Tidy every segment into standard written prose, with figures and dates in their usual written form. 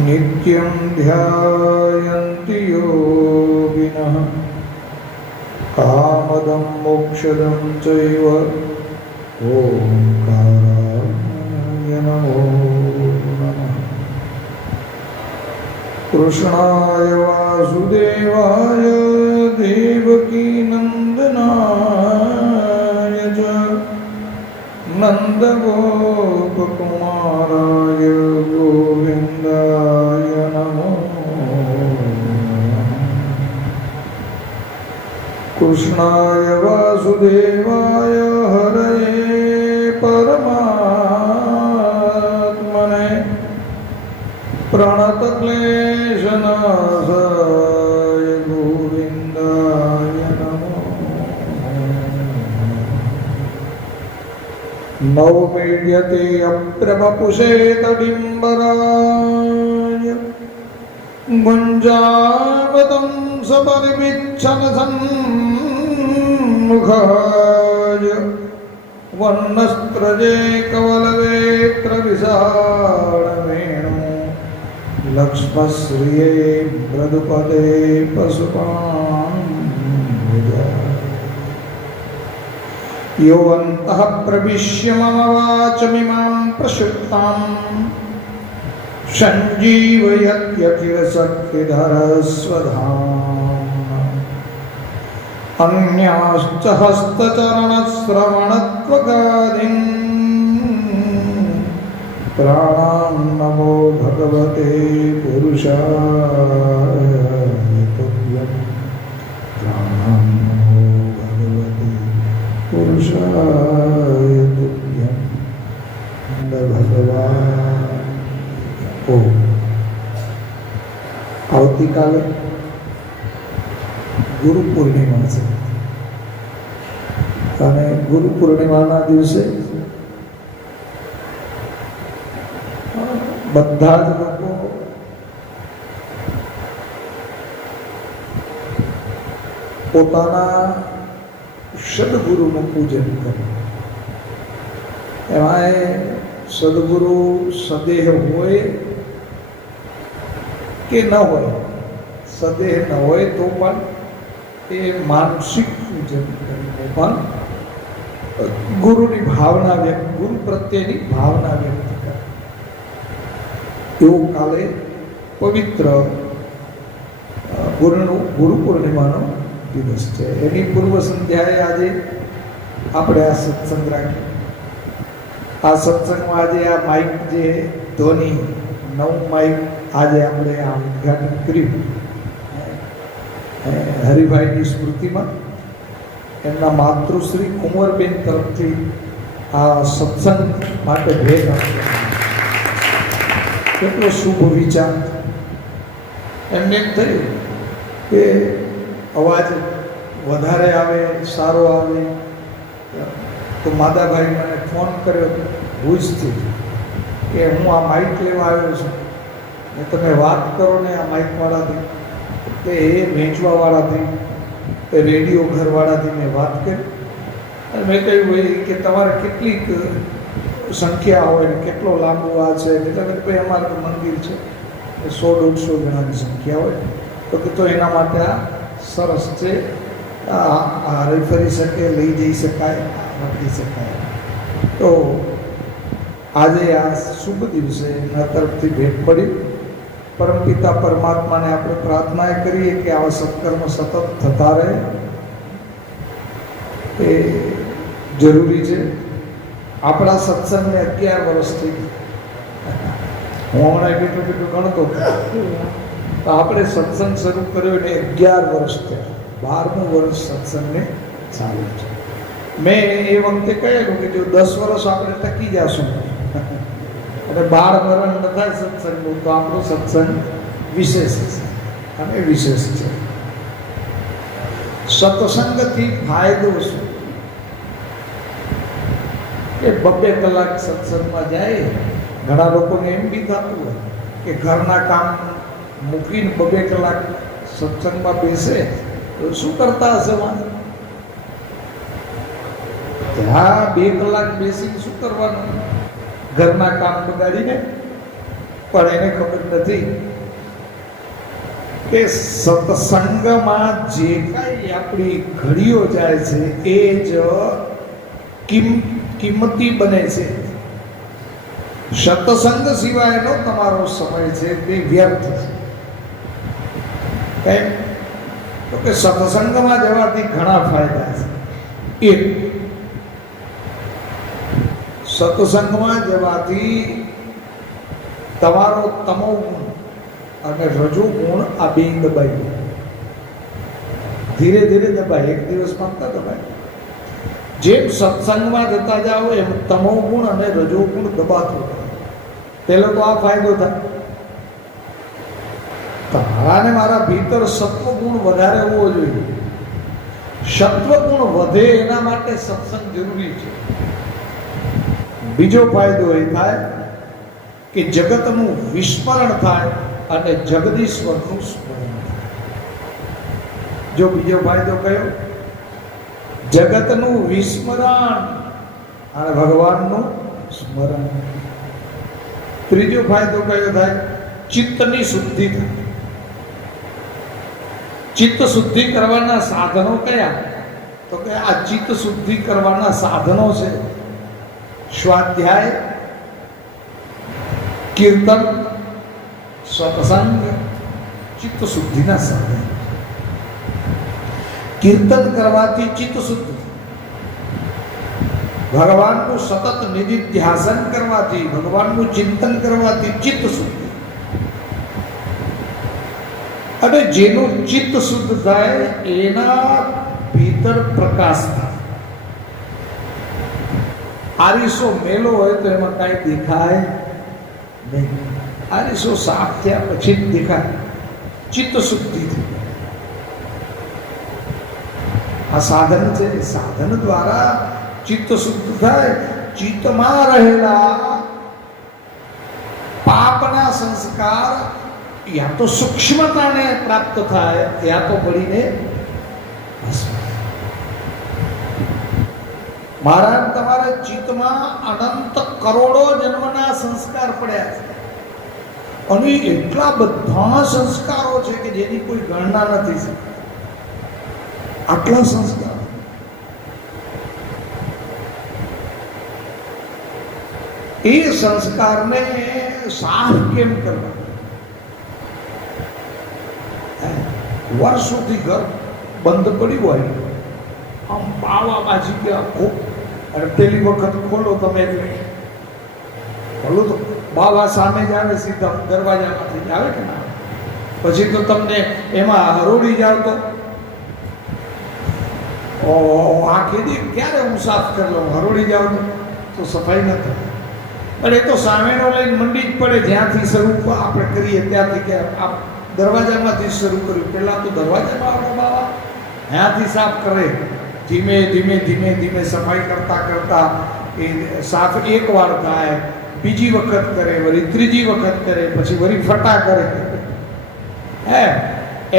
नित्यं ध्यायन्ति योगिनः कामदं मोक्षदं चैव ओंकाराय नमो नमः। कृष्णाय वासुदेवाय देवकीनन्दनाय च नन्दगोपकुमाराय गोविन्दाय नमो नमः। कृष्णाय वासुदेवाय हरये परमात्मने प्रणतक्लेशनाशाय गोविन्दाय नमो नवमीड्यते अप्रभपुषे तडिम्बराय गुञ्जावतं सपरिविच्छन सन्मुखाय वन्नस्त्रजे कवलवेत्र विशालवेणु लक्ष्मश्रिये मृदुपदे पशुपाण्भुजाय यो अन्तः प्रविश्य मम वाचमिमां प्रसुप्ताम् सञ्जीवयत्यखिलशक्तिधरस्वधाम्ना अन्याश्च हस्तचरणश्रवणत्वगादीन् प्राणान् नमो भगवते पुरुषाय तुभ्यं। प्राणान् नमो भगवते पुरुषाय तुभ्यं। भगवान આવતીકાલે ગુરુ પૂર્ણિમા છે અને ગુરુ પૂર્ણિમાના દિવસે બધા જ લોકો પોતાના સદગુરુનું પૂજન કરે. એમાં સદગુરુ સદેહ હોય કે ન હોય, સદેહ ન હોય તો પણ એ માનસિક પૂજન કરીને પણ ગુરુની ભાવના વ્યક્ત, ગુરુ પ્રત્યેની ભાવના વ્યક્ત કરે. એવું કાલે પવિત્ર ગુરુ પૂર્ણિમાનો દિવસ છે. એની પૂર્વ સંધ્યાએ આજે આપણે આ સત્સંગ રાખ્યો. આ સત્સંગમાં આજે આ માઇક જે ધોની નવું માઇક આજે આપણે આ ઉદ્ઘાટન કર્યું હરિભાઈની સ્મૃતિમાં એમના માતૃશ્રી કુંવરબેન તરફથી આ સત્સંગ માટે ભેટ આપી. કેટલો શુભ વિચાર. એમને એમ થયું કે અવાજ વધારે આવે, સારો આવે, તો માદાભાઈ મને ફોન કર્યો ભુજથી કે હું આ માઇક લેવા આવ્યો છું ને તમે વાત કરો ને આ માઇકવાળાથી. એટલે એ વેચવાવાળાથી, એ રેડિયો ઘરવાળાથી મેં વાત કરી અને મેં કહ્યું ભાઈ કે તમારે કેટલીક સંખ્યા હોય, કેટલો લાંબો આ છે. એટલે ભાઈ અમારું મંદિર છે 100-150 જણાની સંખ્યા હોય તો એના માટે આ સરસ છે, હરી ફરી શકે, લઈ જઈ શકાય, વાપરી શકાય. તો આજે આ શુભ દિવસે એના તરફથી ભેટ પડી. પરમપિતા પરમાત્માને આપણે પ્રાર્થના કરીએ કે આવા સત્કર્મ સતત થતા રહે, એ જરૂરી છે. આપણા સત્સંગને 11 વર્ષ થઈ ગયા. હું હમણાં કેટલું ગણતો તો આપણે સત્સંગ શરૂ કર્યો એને 11 વર્ષ થયા. 12મું વર્ષ સત્સંગને ચાલુ છે. મેં એ વખતે કહેલું કે જો 10 વર્ષ આપણે ટકી જશું અને 12 વર્ષ ન થાય સત્સંગનું તો આપણો સત્સંગ વિશેષ છે અને વિશેષ છે. સત્સંગથી ફાયદો શું? એ 2 કલાક સત્સંગમાં જાય. ઘણા લોકોને એમ બી થતું હોય કે ઘરના કામ મૂકીને 2 કલાક સત્સંગમાં બેસે તો શું કરતા હશે? ત્યાં 2 કલાક બેસીને શું કરવાનું? ઘરના કામ બગાડીને. પણ એને ખબર નથી કે સત્સંગમાં જે કાંઈ આપણી ઘડીઓ જાય છે એ જ કિંમતી બને છે. સત્સંગ સિવાયનો તમારો સમય છે તે વ્યર્થ છે. કેમ? તો કે સત્સંગમાં જવાથી ઘણા ફાયદા છે. એક, સત્સંગમાં જવાથી તમારો તમો ગુણ અને રજો ગુણ આ બે દબાઈ ધીરે ધીરે દબાય. એક દિવસમાં ન દબાય. જેમ સત્સંગમાં જતા જાઓ એમ તમો ગુણ અને રજો ગુણ દબાતો પેલો તો આ ફાયદો થાય. તમારા ને મારા ભીતર સત્વ ગુણ વધારે હોવો જોઈએ. સત્વ ગુણ વધે એના માટે સત્સંગ જરૂરી છે. બીજો ફાયદો એ થાય કે જગતનું વિસ્મરણ થાય અને જગદીશ્વરનું સ્મરણ થાય. જો બીજો ફાયદો કયો? જગતનું વિસ્મરણ અને ભગવાનનું સ્મરણ. ત્રીજો ફાયદો કયો થાય? ચિત્તની શુદ્ધિ થાય. ચિત્ત શુદ્ધિ કરવાના સાધનો કયા? તો કે આ ચિત્ત શુદ્ધિ કરવાના સાધનો છે સ્વાધ્યાય, કીર્તન, સત્સંગ. ચિત્ત શુદ્ધિના સાધન. કીર્તન કરવાથી ચિત્ત શુદ્ધિ, ભગવાનનું સતત નિધિધ્યાસન કરવાથી, ભગવાનનું ચિંતન કરવાથી ચિત્ત શુદ્ધિ. અને જેનું ચિત્ત શુદ્ધ થાય એના ભીતર પ્રકાશ થાય. આરીસો મેલો હોય તો એમાં કાંઈ દેખાય નહીં. આરીસો સાફ થયા પછી જ દેખાય. ચિત્ત શુદ્ધિ થઈ. આ સાધન છે. સાધન દ્વારા ચિત્ત શુદ્ધ થાય. ચિત્તમાં રહેલા પાપના સંસ્કાર યા તો સૂક્ષ્મતાને પ્રાપ્ત થાય યા તો બળીને મારા તમારા ચિત્તમાં અનંત કરોડો જન્મના સંસ્કાર પડ્યા છે. અને એટલા બધા સંસ્કારો છે કે જેની કોઈ ગણના નથી શકતી. આટલા સંસ્કાર. એ સંસ્કારને સાફ કેમ કરવા? વર્ષોથી ઘર બંધ પડ્યું હોય, આમ બાવા બાજી ગયા, અને પેલી વખત ખોલો તમે ખોલો તો બાવા સામે જ આવે, સીધા દરવાજામાંથી જ આવે કે ના? પછી તો તમને એમાં હરોડી જાવ તો આખી દી ક્યારે હું સાફ કરી લઉં? હરોડી જાવ તો સફાઈ ન થાય. પણ એ તો સામેનો લઈને મંડી જ પડે. જ્યાંથી શરૂ આપણે કરીએ ત્યાંથી કે આ દરવાજામાંથી શરૂ કર્યું. પહેલાં તો દરવાજામાં આપણો બાવા ત્યાંથી સાફ કરે. ધીમે ધીમે ધીમે ધીમે સફાઈ કરતાં કરતાં એ સાફ એક વાર થાય, બીજી વખત કરે, વળી ત્રીજી વખત કરે, પછી વળી ફટા કરે.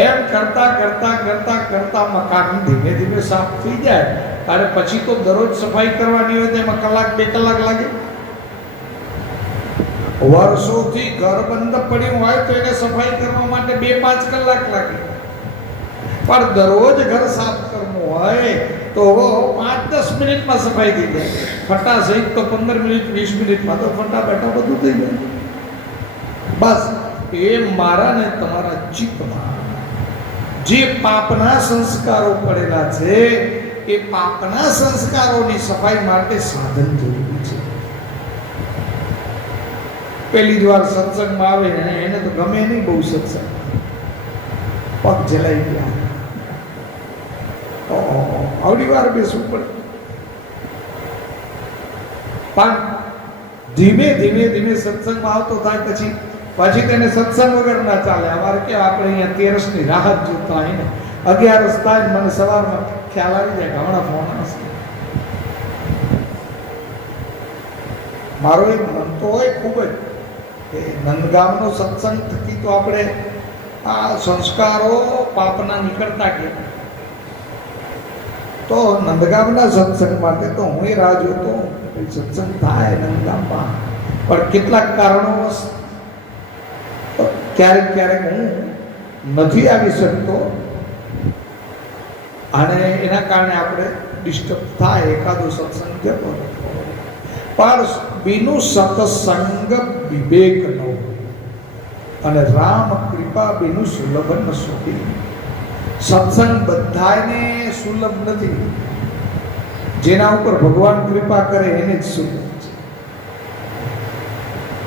એમ કરતાં કરતાં કરતાં કરતાં મકાન ધીમે ધીમે સાફ થઈ જાય. અને પછી તો દરરોજ સફાઈ કરવાની હોય તો એમાં કલાક 2 કલાક લાગે. વર્ષોથી ઘર બંધ પડ્યું હોય તો એને સફાઈ કરવા માટે 2-5 કલાક લાગે. પણ દરરોજ ઘર સાફ કરવું હોય તો 5-10 મિનિટમાં સફાઈ થઈ જાય. ફટા સહિત તો 15 મિનિટ 20 મિનિટમાં તો ફટા બેઠા બધું થઈ જાય. બસ એ મારા ને તમારા ચિત્તમાં જે પાપના સંસ્કારો પડેલા છે એ પાપના સંસ્કારોની સફાઈ માટે સાધન જરૂરી છે. પહેલી જ વાર સત્સંગમાં આવે એને તો ગમે નહીં બહુ સત્સંગ, પગ જલાઈ ગયા, આવડી વાર બેસવું પડે. પણ ધીમે ધીમે ધીમે સત્સંગમાં આવતો થાય પછી તેને સત્સંગ વગર ના ચાલે. અમારે કે આપણે અહીંયા 13ની રાહત જોતા હોય ને 11 થાય મને સવારમાં ખ્યાલ આવી જાય કે હમણાં ફોન આવશે. મારો એક મન તો હોય ખૂબ જ કે નંદગામનો સત્સંગ થકી તો આપણે આ સંસ્કારો પાપના નીકળતા કે તો નંદગામના સત્સંગ માટે તો હું રાહ જોતો સત્સંગ થાય નંદગામમાં. પણ કેટલાક કારણોવશ ક્યારેક ક્યારેક હું નથી આવી શકતો અને એના કારણે આપણે ડિસ્ટર્બ થાય એકાદો સત્સંગ જતો. પણ બીનું સત્સંગ વિવેક નો અને રામ કૃપા બીનું સુલભ ન સુખી. સત્સંગ બધાને સુલભ નથી, જેના ઉપર ભગવાન કૃપા કરે એને જ સુલભ છે.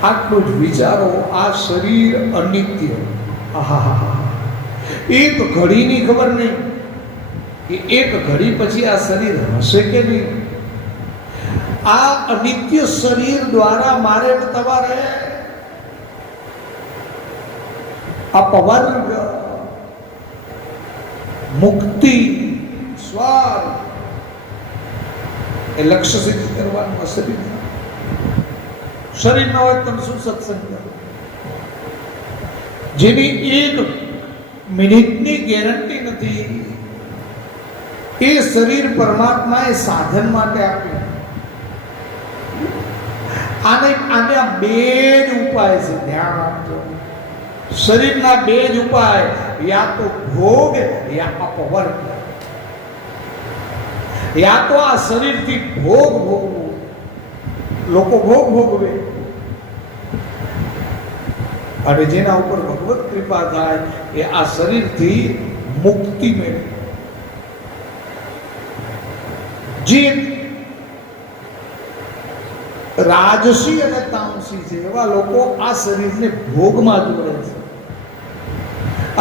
આટલું જ વિચારો. આ શરીર અનિત્ય. એક ઘડીની ખબર નહીં કે એક ઘડી પછી આ શરીર હશે કે નહીં. આ અનિત્ય શરીર દ્વારા મારે તમારે અપવર્ગ, મુક્તિ, સ્વર્ગ એ લક્ષ્ય સિદ્ધ કરવાનું આ શરીર. શરીર ન હોય તમે શું સત્સંગ કરો? જેની એક મિનિટની ગેરંટી નથી એ શરીર પરમાત્માએ સાધન માટે આપ્યું. આને આ બે જ ઉપાય છે, ધ્યાન આપજો. શરીરના બે જ ઉપાય, યા તો ભોગ યા અપવર્ગ. યા તો આ શરીરથી ભોગ ભોગવું, લોકો ભોગ ભોગવે, અને જેના ઉપર ભગવત કૃપા થાય એ આ શરીરથી મુક્તિ મેળવે. જે રાજસી અને તામસી છે એવા લોકો આ શરીરને ભોગમાં જોડે છે,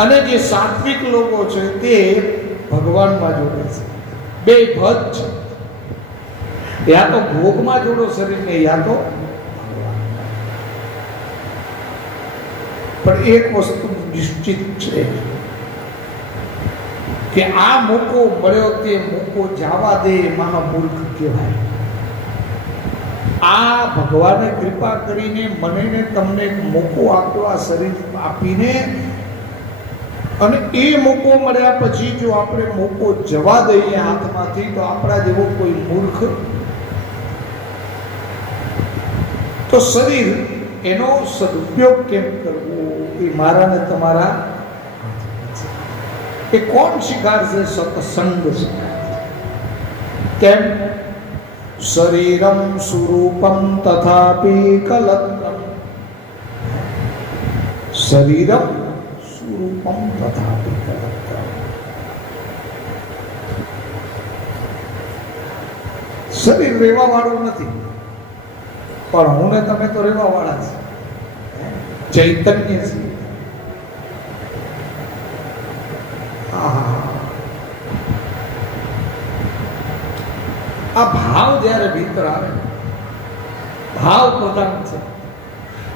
અને જે સાત્વિક લોકો છે તે ભગવાનમાં જોડે છે. બે ભદ છે, યા તો ભોગમાં જોડો શરીરને યા તો. પણ એક વસ્તુ નિશ્ચિત છે કે આ મોકો મળ્યો તે મોકો જવા દે મહામૂર્ખ કહેવાય. આ ભગવાને કૃપા કરીને મને ને તમને મોકો આપ્યો, આ શરીર આપીને, અને એ મોકો મળ્યા પછી જો આપણે મોકો જવા દઈએ હાથમાંથી તો આપણા જેવો કોઈ મૂર્ખ. તો શરીર એનો સદુપયોગ કેમ કરવો એ મારા ને તમારા એ કોણ શીખાડશે? સત્સંગ શીખાડશે. કેમ? શરીરમ સ્વરૂપમ તથાપી કલત્રમ. શરીરમ સ્વરૂપમ તથાપી કલત્રમ. શરીર રહેવા વાળું નથી, પણ હું ને તમે તો રહેવા વાળા છે, ચૈતન્ય છે. આ ભાવ જ્યારે ભીતર આવે, ભાવ પ્રધાન છે.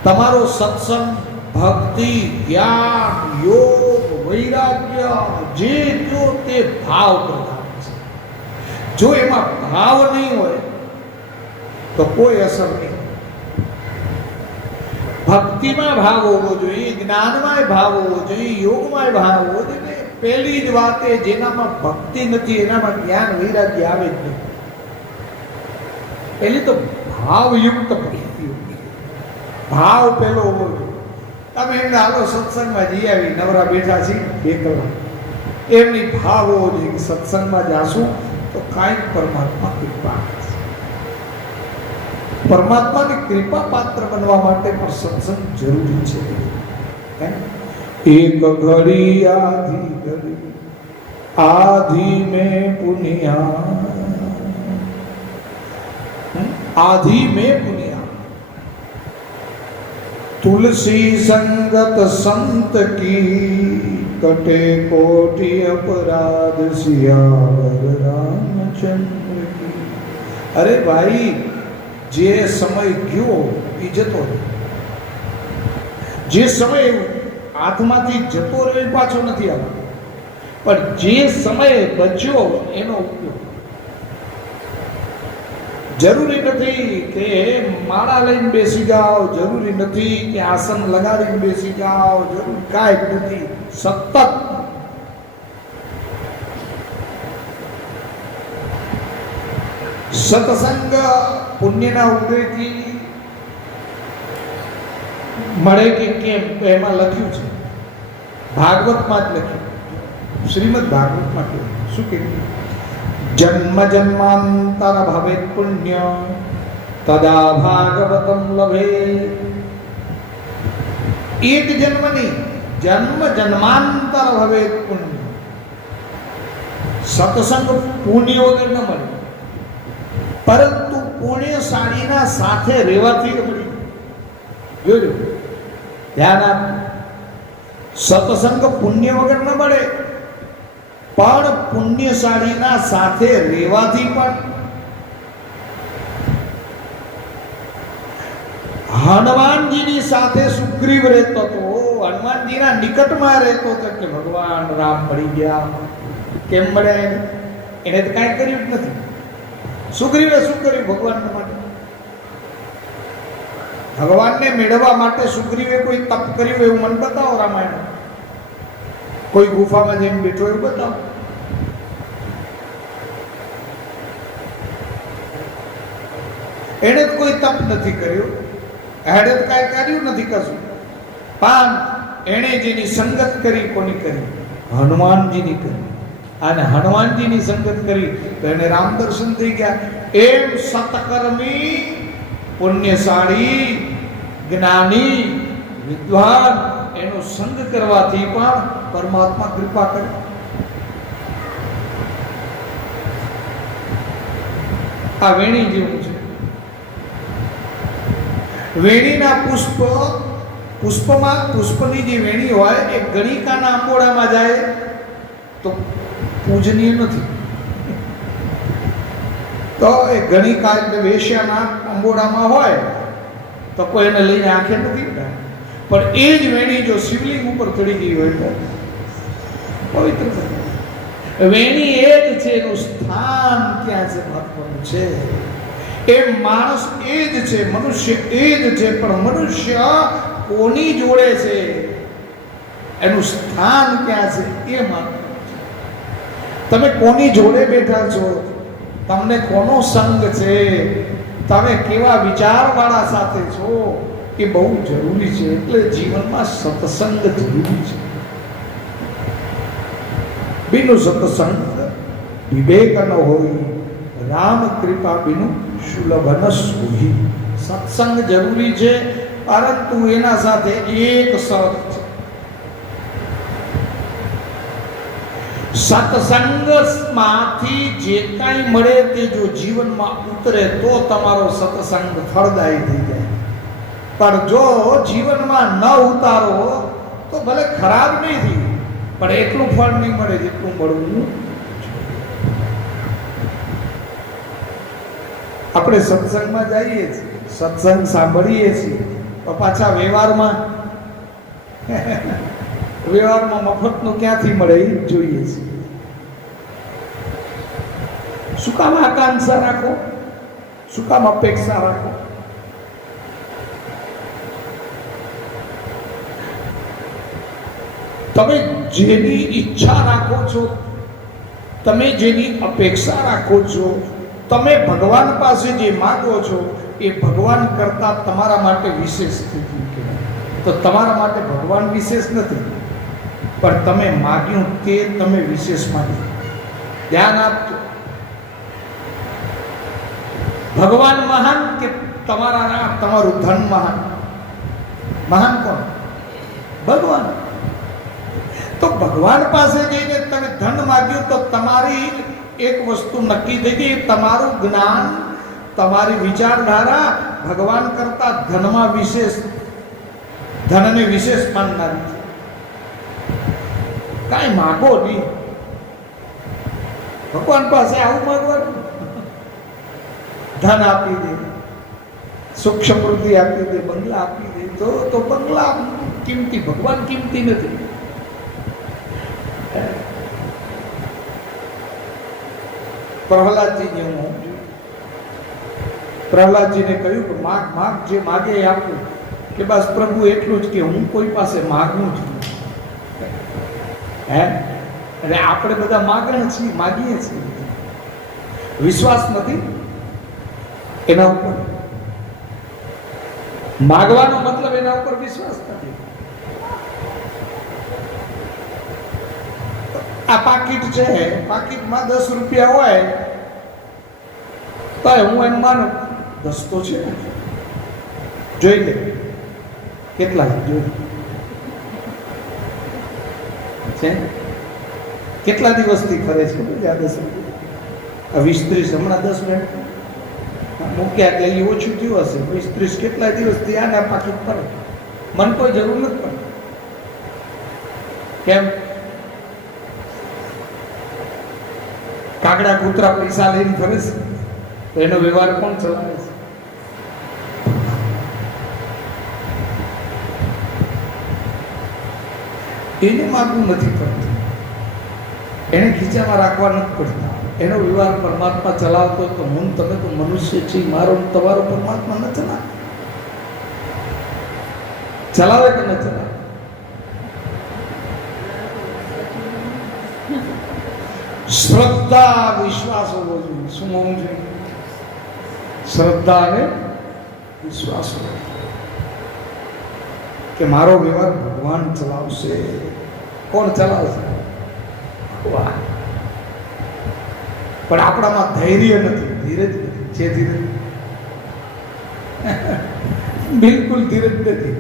તમારો સત્સંગ, ભક્તિ, જ્ઞાન, યોગ, વૈરાગ્ય જે જો તે ભાવ પ્રધાન છે. જો એમાં ભાવ નહીં હોય તો કોઈ અસર નહીં. ભક્તિમાં ભાવ હોવો જોઈએ, જ્ઞાનમાં ભાવ હોવો જોઈએ, યોગમાં ભાવ હોવો જોઈએ. પહેલી જ વાત એ જેનામાં ભક્તિ નથી એનામાં જ્ઞાન વૈરાગ્ય આવે જ નહીં. પહેલી તો ભાવયુક્ત ભક્તિ, ભાવ પહેલો હોવો જોઈએ. તમે એમને હાલો સત્સંગમાં જઈ આવી, નવરા બેઠા છીએ 2 કલાક, એમની ભાવ હોવો જોઈએ કે સત્સંગમાં જાશું તો કાંઈક પરમાત્મા કૃપા. પરમાત્માની કૃપા પાત્ર બનવા માટે પણ સત્સંગ જરૂરી છે. એક ઘડી આધી ઘડી આધી में पुनिया, आधी में पुनिया. तुलसी संगत संत की कटे कोटि अपराध सियावर रामचंद्र की. अरे भाई, જે સમય ગયો એ જતો રહ્યો. જે સમય હાથમાંથી જતો રહ્યો એ પાછો નથી આવતો. પણ જે સમય બચ્યો એનો ઉપયોગ. જરૂરી નથી કે માળા લઈને બેસી જાઓ, જરૂરી નથી કે આસન લગાડીને બેસી જાઓ, જરૂર કાંઈ નથી. સતત સત્સંગ પુણ્યના ઉદયથી મળે કે કેમ, એમાં લખ્યું છે, ભાગવતમાં જ લખ્યું, શ્રીમદ ભાગવતમાં કહ્યું. શું કહ્યું? જન્મ જન્માંતર ભવેત પુણ્ય તદા ભાગવતમ લભે. એક જન્મ નહીં, જન્મ જન્માંતર ભવેત પુણ્ય. સત્સંગ પુણ્ય વગર ન મળે, પરંતુ પુણ્યશાળીના સાથે રહેવાથી મળી. જોયું? ધ્યાન આપ. સત્સંગ પુણ્ય વગર ન મળે, પણ પુણ્યશાળીના સાથે રહેવાથી પણ. હનુમાનજીની સાથે સુગ્રીવ રહેતો હતો, હનુમાનજીના નિકટમાં રહેતો હતો કે ભગવાન રામ મળી ગયા. કેમ મળે? એને તો કાંઈ કર્યું જ નથી. સુગ્રીવે શું કર્યું ભગવાન માટે? ભગવાનને મેળવવા માટે સુગ્રીવે કોઈ તપ કર્યું એવું મને બતાવો રામાયણ. કોઈ ગુફામાં જઈને બેઠો એવું બતાવો. એને કોઈ તપ નથી કર્યું, એણે કાંઈ કર્યું નથી કશું. પણ એણે જેની સંગત કરી, કોની કરી? હનુમાનજીની કરી. અને હનુમાનજીની સંગત કરી તો એને રામ દર્શન થઈ ગયા. એમ સતકર્મી, પુણ્યશાળી, જ્ઞાની, વિદ્વાન એનો સંગ કરવાથી પણ પરમાત્મા કૃપા કરે. આ વેણી જેવું છે. વેણીના પુષ્પની જે વેણી હોય એ ગણિકાના આંબોડામાં જાય તો પૂજનીય નથી. તો એ ગણિકા એટલે વેશ્યાના અંબોડામાં હોય તો કોઈ એને લઈને આંખે નથી. પણ એ જ વેણી જો શિવલિંગ ઉપર ચડી ગઈ હોય તો પવિત્ર. વેણી એ જ છે, એનું સ્થાન ક્યાં છે મહત્વનું છે. એ માણસ એ જ છે, મનુષ્ય એ જ છે, પણ મનુષ્ય કોની જોડે છે, એનું સ્થાન ક્યાં છે એ મહત્વ. તમે કોની જોડે બેઠા છો, તમને કોનો સંગ છે, તમે કેવા વિચારવાળા સાથે છો, એ બહુ જરૂરી છે. એટલે જીવનમાં સત્સંગ જરૂરી છે. બિનુ સત્સંગ વિવેક ન હોય, રામ કૃપા બિનુ સુલભ ન સોહી. સત્સંગ જરૂરી છે, પરંતુ એના સાથે એક શરત છે. સત્સંગમાંથી જે કાંઈ મળે તે જો જીવનમાં ઉતરે તો તમારો સત્સંગ ફળદાયી થઈ જાય. પણ જો જીવનમાં ન ઉતારો તો ભલે ખરાબ નહીં થઈ, પણ એટલું ફળ નહીં મળે જેટલું મળવું. આપણે સત્સંગમાં જઈએ છીએ, સત્સંગ સાંભળીએ છીએ, તો પાછા વ્યવહારમાં મફતનું ક્યાંથી મળે એ જોઈએ છીએ. શું કામ આકાંક્ષા રાખો? શું કામ અપેક્ષા રાખો? તમે જેની ઈચ્છા રાખો છો, તમે જેની અપેક્ષા રાખો છો, તમે ભગવાન પાસે જે માગો છો એ ભગવાન કરતા તમારા માટે વિશેષ થઈ ગયું. તો તમારા માટે ભગવાન વિશેષ નથી, પણ તમે માગ્યું તે તમે વિશેષ માગ્યું. ધ્યાન આપજો. ભગવાન મહાન કે તમારું ધન મહાન? મહાન કોણ? ભગવાન. તો ભગવાન પાસે જઈને તમે ધન માગ્યું તો તમારી એક વસ્તુ નક્કી થઈ ગઈ, તમારું જ્ઞાન, તમારી વિચારધારા ભગવાન કરતા ધનમાં વિશેષ, ધનને વિશેષ માનનારી છે. કાંઈ માગો નહીં, ભગવાન પાસે આવું માગવાનું. ધન આપી દે, સુખ સમૃદ્ધિ આપી દે, બંગલા આપી દે, તો બંગલા કિંમતી, ભગવાન કિંમતી નથી. પ્રહલાદજીને હું હોવું જોઈએ. પ્રહલાદજીને કહ્યું કે માગ માગ, જે માગે એ આપવું. કે બસ પ્રભુ એટલું જ કે હું કોઈ પાસે માગું છું. હે, એટલે આપણે બધા માગણ છીએ, માગીએ છીએ. વિશ્વાસ નથી એના ઉપર. માગવાનો મતલબ એના ઉપર વિશ્વાસ નથી. આ પાકીટ છે, પાકીટમાં 10 રૂપિયા હોય તો હું એમ માનું 10 તો છે, જોઈ લે કેટલા છે, કેટલા દિવસથી ફરે છે. 10 રૂપિયા 20-30 હમણાં 10 મિનિટ મૂક્યા એટલે એ ઓછું થયું હશે. 20-30 કેટલા દિવસથી આના પાકીટ ફરે. મને કોઈ જરૂર નથી પડે. કેમ? કાગડા કૂતરા પૈસા લઈને ફરે છે તો એનો વ્યવહાર કોણ ચલાવે છે? એને માગવું નથી પડતું, એને ખીચામાં રાખવા નથી પડતા. એનો વ્યવહાર પરમાત્મા ચલાવતો તો હું તમે તો મનુષ્ય છે, મારો તમારો પરમાત્મા ન ચલાવે કે ન ચલાવે? શ્રદ્ધા વિશ્વાસ હોવો જોઈએ. શું હોવું જોઈએ? શ્રદ્ધા અને વિશ્વાસ હોવો જોઈએ કે મારો વ્યવહાર ભગવાન ચલાવશે. કોણ ચલાવશે? વાહ! પણ આપણામાં ધૈર્ય નથી, ધીરજ નથી. છે ધીરજ? બિલકુલ ધીરજ નથી.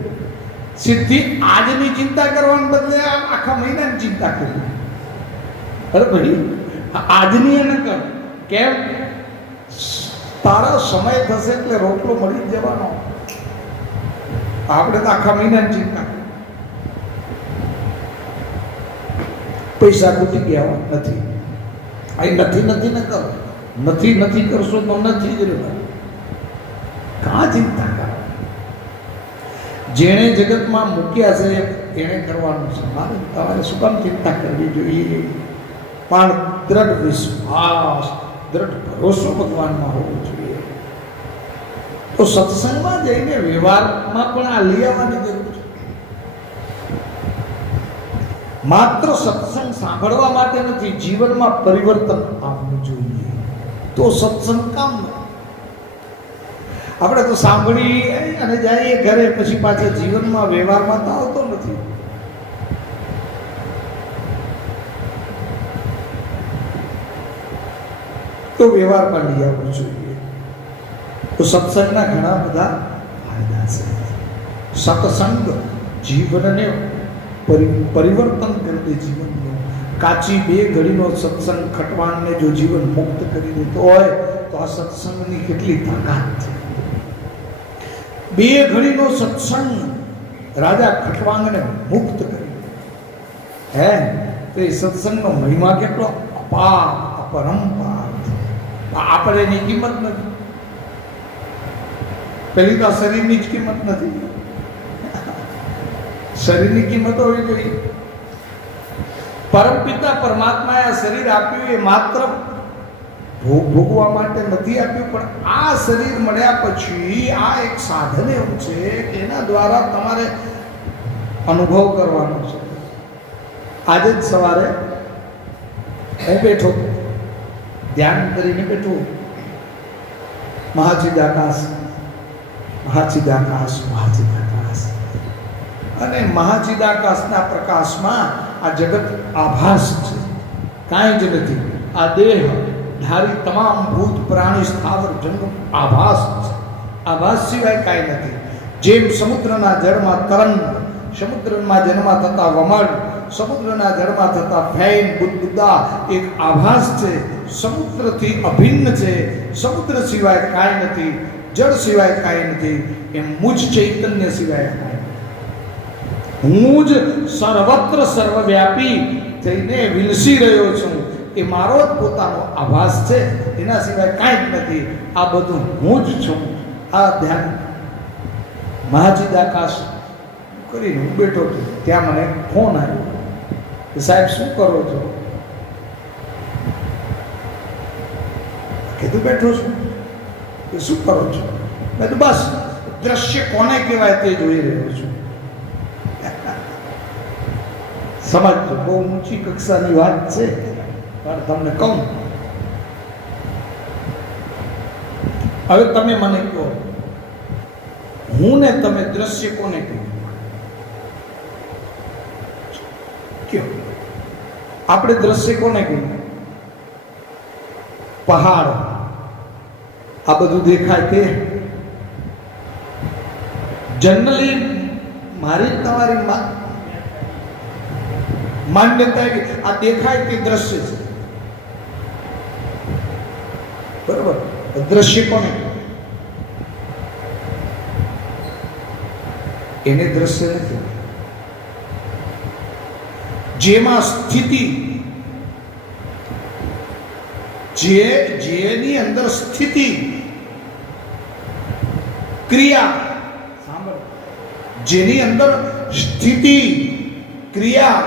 સીધી આજની ચિંતા કરવાને બદલે આખા મહિનાની ચિંતા કરી. અરે ભાઈ, આજની એને કર. કેમ? તારા સમય થશે એટલે રોટલો મળી જ જવાનો. આપણે તો આખા મહિનાની ચિંતા. પૈસા ખૂટી ગયા નથી, આ નથી નથી ન કરો. નથી કરશો તો નથી જ રહ્યું. કાં ચિંતા કરો? જેણે જગતમાં મૂક્યા છે એને કરવાનું છે. મારે તમારે શું કામ ચિંતા કરવી જોઈએ? પણ દ્રઢ વિશ્વાસ, દ્રઢ ભરોસો ભગવાનમાં હોવો જોઈએ. તો સત્સંગમાં જઈને વ્યવહારમાં પણ આ લઈ આવવાની જરૂર છે. માત્ર સત્સંગ સાંભળવા માટે નથી, જીવનમાં પરિવર્તન આવવું જોઈએ તો સત્સંગ કામ. આપણે તો સાંભળી અને જઈએ ઘરે, પછી પાછા જીવનમાં વ્યવહારમાં તો આવતો નથી. તો વ્યવહાર પણ લઈ આવવું જોઈએ. તો સત્સંગના ઘણા બધા ફાયદા છે. સત્સંગ જીવનને પરિવર્તન કરી દે. જીવનનો કાચી 2 ઘડીનો સત્સંગ ખટવાણને જો જીવન મુક્ત કરી દેતો હોય તો આ સત્સંગની કેટલી તાકાત છે. 2 ઘડીનો સત્સંગ રાજા ખટવાંગને મુક્ત કરી હે, તો એ સત્સંગનો મહિમા કેટલો અપાર અપરંપાર. આપણે એની કિંમત નથી. પેલી તો શરીરની જ કિંમત નથી. શરીરની કિંમત હોવી જોઈએ. પરમપિતા પરમાત્માએ આ શરીર આપ્યું એ માત્ર ભોગ ભોગવા માટે નથી આપ્યું, પણ આ શરીર મળ્યા પછી આ એક સાધન એવું છે કે એના દ્વારા તમારે અનુભવ કરવાનો છે. આજે જ સવારે હું બેઠો, ધ્યાન કરીને બેઠો. મહાચિદાકાશ મહાચિદાકાશ મહાચિદાકાશ, અને મહાચિદાકાશના પ્રકાશમાં આ જગત આભાસ છે, કાંઈ જ નથી. આ દેહ ધારી તમામ ભૂત પ્રાણી સ્થાવર જંગમ આભાસ છે. આભાસ સિવાય કાંઈ નથી. જેમ સમુદ્રના જળમાં તરંગ, સમુદ્રમાં જન્મા થતા વમળ, સમુદ્રના જળમાં થતા ફેન બુદ્બુદા એક આભાસ છે. સમુદ્રથી અભિન્ન છે. સમુદ્ર સિવાય કાંઈ નથી, જળ સિવાય કાંઈ નથી. એમ મુજ ચૈતન્ય સિવાય કાંઈ નથી. હું જ સર્વત્ર સર્વવ્યાપી થઈને વિલસી રહ્યો છું. એ મારો જ પોતાનો આભાસ છે, એના સિવાય કાંઈ જ નથી. આ બધું હું જ છું. આ ધ્યાન મહાચિદાકાશ કરીને હું બેઠો હતો. ત્યાં મને ફોન આવ્યો કે સાહેબ શું કરો છો? કીધું બેઠો છું. કે શું કરો છો? મેં તો બસ દ્રશ્ય કોને કહેવાય તે જોઈ રહ્યો છું. સમજજો, બહુ ઊંચી કક્ષાની વાત છે, પણ તમને કહું. હવે તમે મને કહો, હું ને તમે દ્રશ્ય કોને કયો? આપણે દ્રશ્ય કોને કહીએ? પહાડ, આ બધું દેખાય તે જનરલી મારી તમારી માન્યતા કે આ દેખાય તે દ્રશ્ય છે. બરોબર? દ્રશ્ય કોને? એને દ્રશ્ય નથી. જેમાં સ્થિતિ, જેની અંદર સ્થિતિ, ક્રિયા, સાંભળો, જેની અંદર સ્થિતિ, ક્રિયા,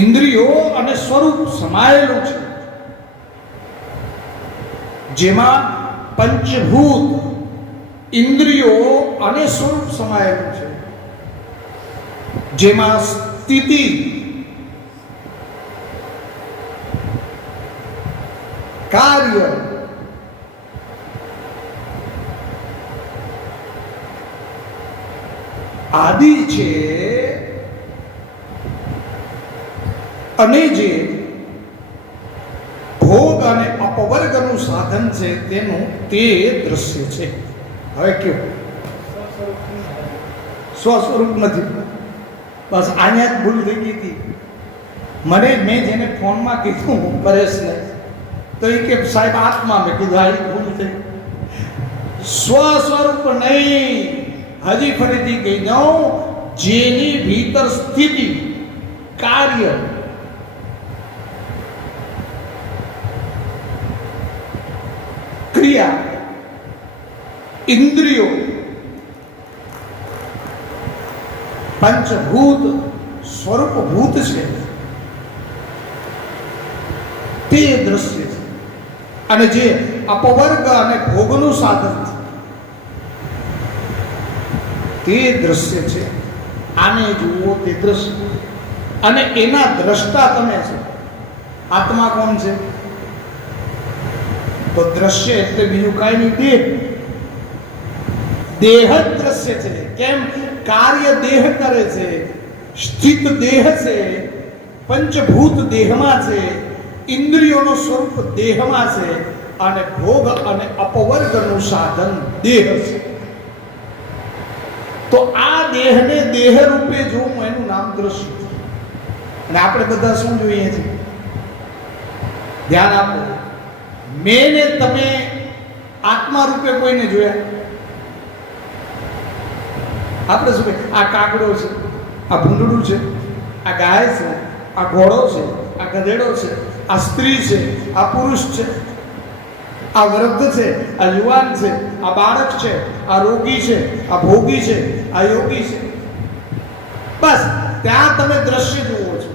ઇન્દ્રિયો અને સ્વરૂપ સમાયેલું છે. જેમાં પંચભૂત, ઇન્દ્રિયો અને સ્વરૂપ સમાયેલું છે. જેમાં સ્થિતિ, કાર્ય, આદિ છે. અને જે ભોગ અને અપવર્ગનું સાધન છે તેનું તે દ્રશ્ય છે. હવે કયો? સ્વસ્વરૂપ નથી. બસ અહીંયા જ ભૂલ થઈ ગઈ હતી. મેં જેને ફોનમાં કીધું પરેશને, તો એ કે સાહેબ આત્મા. મેં કીધું આ ભૂલ થઈ. સ્વસ્વરૂપ નહીં. હજી ફરીથી કહી દઉં, જેની ભીતર સ્થિતિ, કાર્ય, ક્રિયા, ઇન્દ્રિયો, પંચભૂત, સ્વરૂપભૂત છે તે દ્રશ્ય છે. અને જે અપવર્ગ અને ભોગનું સાધન છે તે દ્રશ્ય છે. આને જુઓ તે દ્રશ્ય. અને એના દ્રષ્ટા તમે છો. આત્મા કોણ છે? તો દ્રશ્ય એટલે બીજું કાંઈ નહીં, દેહ. દેહ જ દ્રશ્ય છે. કેમ? કાર્ય દેહ કરે છે, સ્થિત દેહ છે, પંચભૂત દેહમાં છે, ઇન્દ્રિયોનું સ્વરૂપ દેહમાં છે, અને ભોગ અને અપવર્ગનું સાધન દેહ છે. તો આ દેહને દેહ રૂપે જોવું એનું નામ દ્રશ્ય છે. અને આપણે બધા શું જોઈએ છીએ? ધ્યાન આપો. મેં ને તમે આત્મા રૂપે કોઈને જોયા? આપણે શું કહીએ? આ કાગડો છે, આ ભૂંડડું છે, આ ગાય છે, આ ઘોડો છે, આ ગધેડો છે, આ સ્ત્રી છે, આ પુરુષ છે, આ વૃદ્ધ છે, આ યુવાન છે, આ બાળક છે, આ રોગી છે, આ ભોગી છે, આ યોગી છે. બસ ત્યાં તમે દ્રશ્ય જુઓ છો.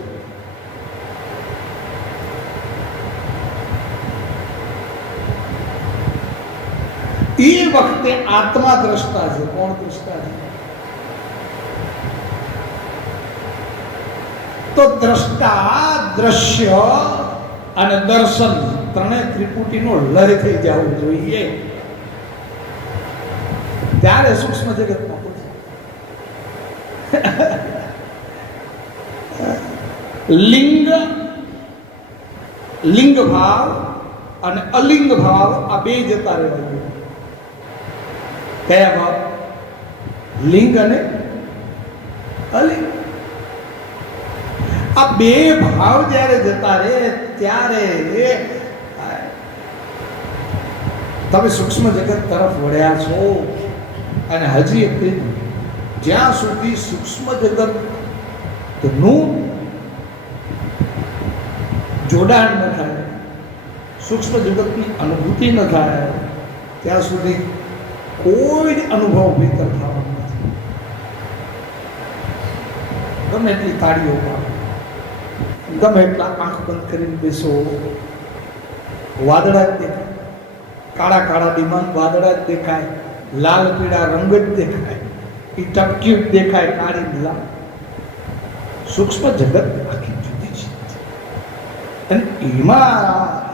એ વખતે આત્મા દ્રષ્ટા છે. કોણ દ્રષ્ટા છે? તો દ્રષ્ટા, દ્રશ્ય અને દર્શન ત્રણેય ત્રિપુટીનો લય થઈ જવું જોઈએ. ત્યારે સૂક્ષ્મ જગતમાં પહોંચે. લિંગ ભાવ અને અલિંગ ભાવ આ બે જતા રહેવા જોઈએ. કયા ભાવ? લિંગ અને અલિંગ. આ બે ભાવ જ્યારે જતા રહે ત્યારે તમે સૂક્ષ્મ જગત તરફ વળ્યા છો. અને હજી એક જ્યાં સુધી સૂક્ષ્મ જગતનું જોડાણ ન થાય, સૂક્ષ્મ જગતની અનુભૂતિ ન થાય, ત્યાં સુધી કોઈ જ અનુભવ ભીતર થવાનો નથી. ગમે એટલી તાળીઓ પાડો, ગમે એટલા આંખ બંધ કરીને બેસો, વાદળા જ દેખાય, કાળા કાળા ડિમાન્ડ વાદળા જ દેખાય, લાલ પીળા રંગ જ દેખાય, એ ટપકી જ દેખાય, કાળી લાલ. સૂક્ષ્મ જગત આખી જુદી છે અને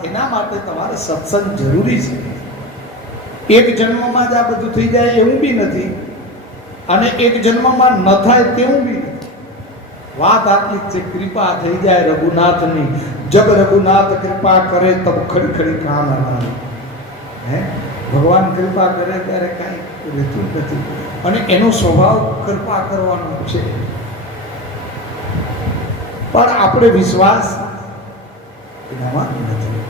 એના માટે તમારે સત્સંગ જરૂરી છે. એક જન્મમાં જ આ બધું થઈ જાય એવું બી નથી અને એક જન્મમાં ન થાય તેવું બી નથી. વાત આટલી જ છે, કૃપા થઈ જાય રઘુનાથની. જબ રઘુનાથ કૃપા કરે તબ ખડી ખડી કામ આવે. હે ભગવાન કૃપા કરે ત્યારે કાંઈ રહેતું નથી અને એનો સ્વભાવ કૃપા કરવાનો છે. પણ આપણે વિશ્વાસ એનામાં નથી.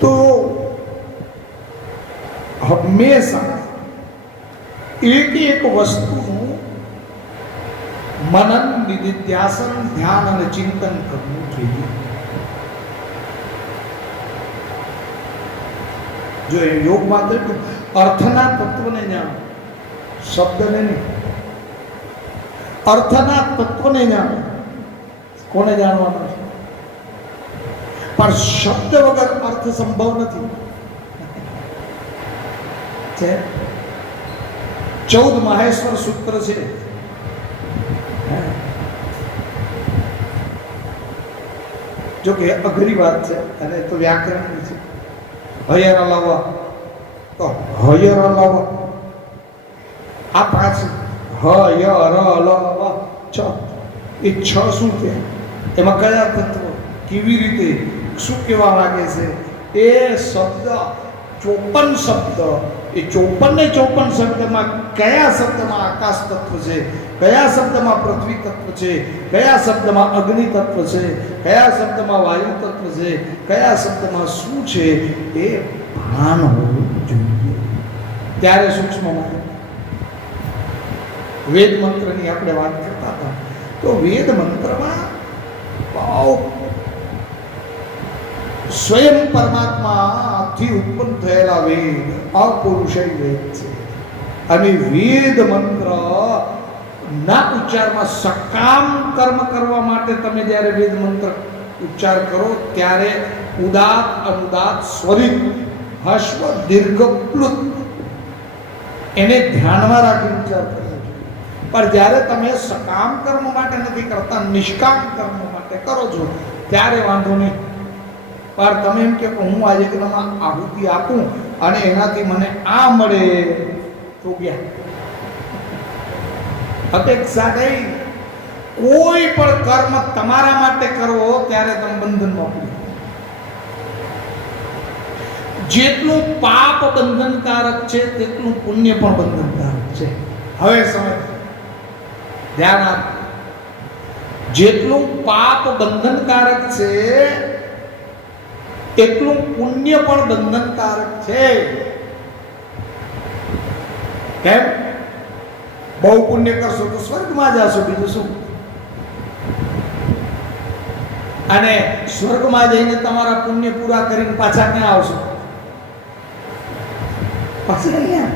તો હંમેશા એક વસ્તુનું મનન, નિધિધ્યાસન, ધ્યાન અને ચિંતન કરવું જોઈએ. જો એ યોગ માત્ર અર્થના તત્વને જાણો, શબ્દને નહીં. અર્થના તત્વને જાણો. કોને જાણવાનું છે? પણ શબ્દ વગર અર્થ સંભવ નથી. 14 માહેશ્વર સૂત્ર છે. જો કે અઘરી વાત છે અને તો વ્યાકરણ છે. હયર અલાવા તો હયર અલાવા આ 5 હયર અલાવા 6 એ 6 શું છે? એમાં કયા તત્વો કેવી રીતે શું કહેવા માંગે છે? એ શબ્દ 54 શબ્દ, એ 54 શબ્દમાં કયા શબ્દમાં આકાશ તત્વ છે, કયા શબ્દમાં પૃથ્વી તત્વ છે, કયા શબ્દમાં અગ્નિ તત્વ છે, કયા શબ્દમાં વાયુ તત્વ છે, કયા શબ્દમાં શું છે, એ ભાન હોવું જોઈએ. ત્યારે સૂક્ષ્મમાં વેદ મંત્રની આપણે વાત કરતા હતા. તો વેદ મંત્રમાં બહુ સ્વયં પરમાત્માથી ઉત્પન્ન થયેલા વેદ અપૌરુષેય વેદ છે અને વેદ મંત્ર ના ઉચ્ચારમાં સકામ કર્મ કરવા માટે તમે જ્યારે વેદ મંત્ર ઉચ્ચાર કરો ત્યારે ઉદાત અનુદાત સ્વરિત હસ્વ દીર્ઘ પ્લુત એને ધ્યાનમાં રાખી ઉચ્ચાર કરવો જોઈએ. પણ જ્યારે તમે સકામ કર્મ માટે નથી કરતા, નિષ્કામ કર્મ માટે કરો છો ત્યારે વાંધો નહીં. પણ તમે એમ કે હું આ યજ્ઞમાં આહુતિ આપું અને એનાથી મને આ મળે તો ગયા અપેક્ષા નહીં. કોઈ પણ કર્મ તમારા માટે કરો ત્યારે તમે બંધનમાં પડો. જેટલું પાપ બંધનકારક છે તેટલું પુણ્ય પણ બંધનકારક છે. હવે સમજ, ધ્યાન આપ. જેટલું પાપ બંધનકારક છે એટલું પુણ્ય પણ બંધનકારક છે. કેમ? બહુ પુણ્ય કરશો તો સ્વર્ગમાં જશો, બીજું શું? અને સ્વર્ગમાં જઈને તમારા પુણ્ય પૂરા કરીને પાછા ક્યાં આવશો? પાછા અહીંયા.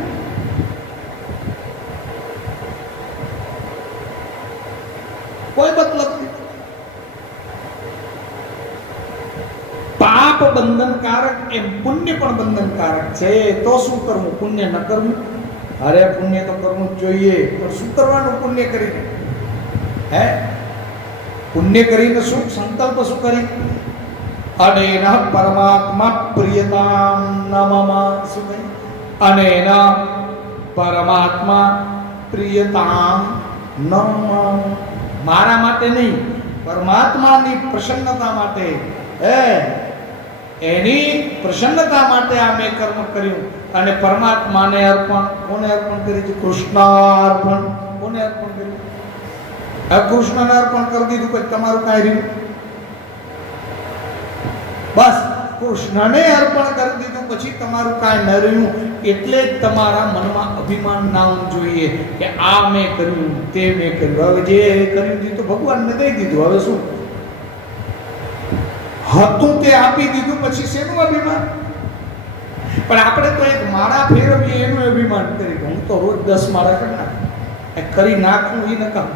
કોઈ મતલબ નહીં. પાપ બંધનકારક એમ પુણ્ય પણ બંધનકારક છે. તો શું કરવું? પુણ્ય ન કરવું? અરે પુણ્ય તો કરવું જ જોઈએ, પણ શું કરવાનું પુણ્ય કરીને? હે પુણ્ય કરીને શું સંકલ્પ શું કરી? અને એના પરમાત્મા પ્રિયતામ નમઃ શું કહી? અને એના પરમાત્મા પ્રિયતામ નમઃ, મારા માટે નહીં, પરમાત્માની પ્રસન્નતા માટે, એની પ્રસન્નતા માટે આ મેં કર્મ કર્યું. અને પરમાત્માને અર્પણ કોને અર્પણ કરી છે? કૃષ્ણાર્પણ. કોને અર્પણ કર્યું? કૃષ્ણને અર્પણ કરી દીધું, પછી તમારું કાંઈ રહ્યું? બસ કૃષ્ણને અર્પણ કરી દીધું પછી તમારું કાંઈ ન રહ્યું. એટલે જ તમારા મનમાં અભિમાન ના હોવું જોઈએ કે આ મેં કર્યું, તે મેં કર્યું. હવે જે કર્યું દીધું ભગવાનને દઈ દીધું, હવે શું હતું તે આપી દીધું, પછી શેનું અભિમાન? પણ આપણે તો એક માળા ફેરવીએ એનું અભિમાન કરી. હું તો રોજ 10 માળા કરી નાખું. એ કરી નાખવું એ નકામ.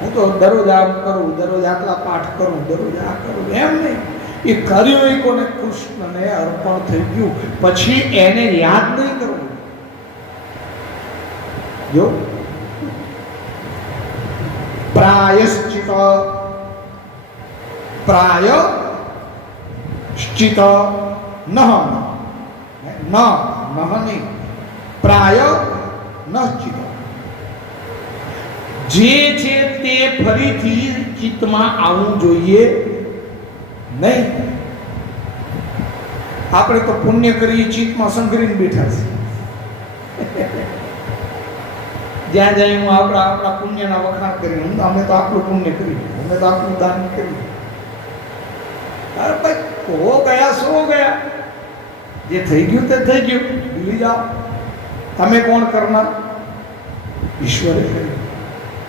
હું તો દરરોજ આમ કરું, દરરોજ આટલા પાઠ કરું, દરરોજ આ કરું, એમ નહીં. એ કર્યું એ કોને? કૃષ્ણને અર્પણ થઈ ગયું. પછી એને યાદ નહીં કરવું. જો પ્રાયશ્ચિત, પ્રાયશ્ચિત નહ, નહીં, પ્રાય નશ્ચિત. જે છે તે ફરીથી ચિત્તમાં આવવું જોઈએ નહીં. આપણે તો પુણ્ય કરી ચિત્તમાં સંગ્રહીને બેઠા છે. જ્યાં જાય હું આપણા પુણ્યના વખાણ કરી, અમે તો આટલું પુણ્ય કર્યું, અમે તો આટલું દાન કર્યું. અરે ભાઈ, હો ગયા સો ગયા, જે થઈ ગયું તે થઈ ગયું, ભૂલી જાઓ. તમે કોણ કરનાર? ઈશ્વરે કર્યું,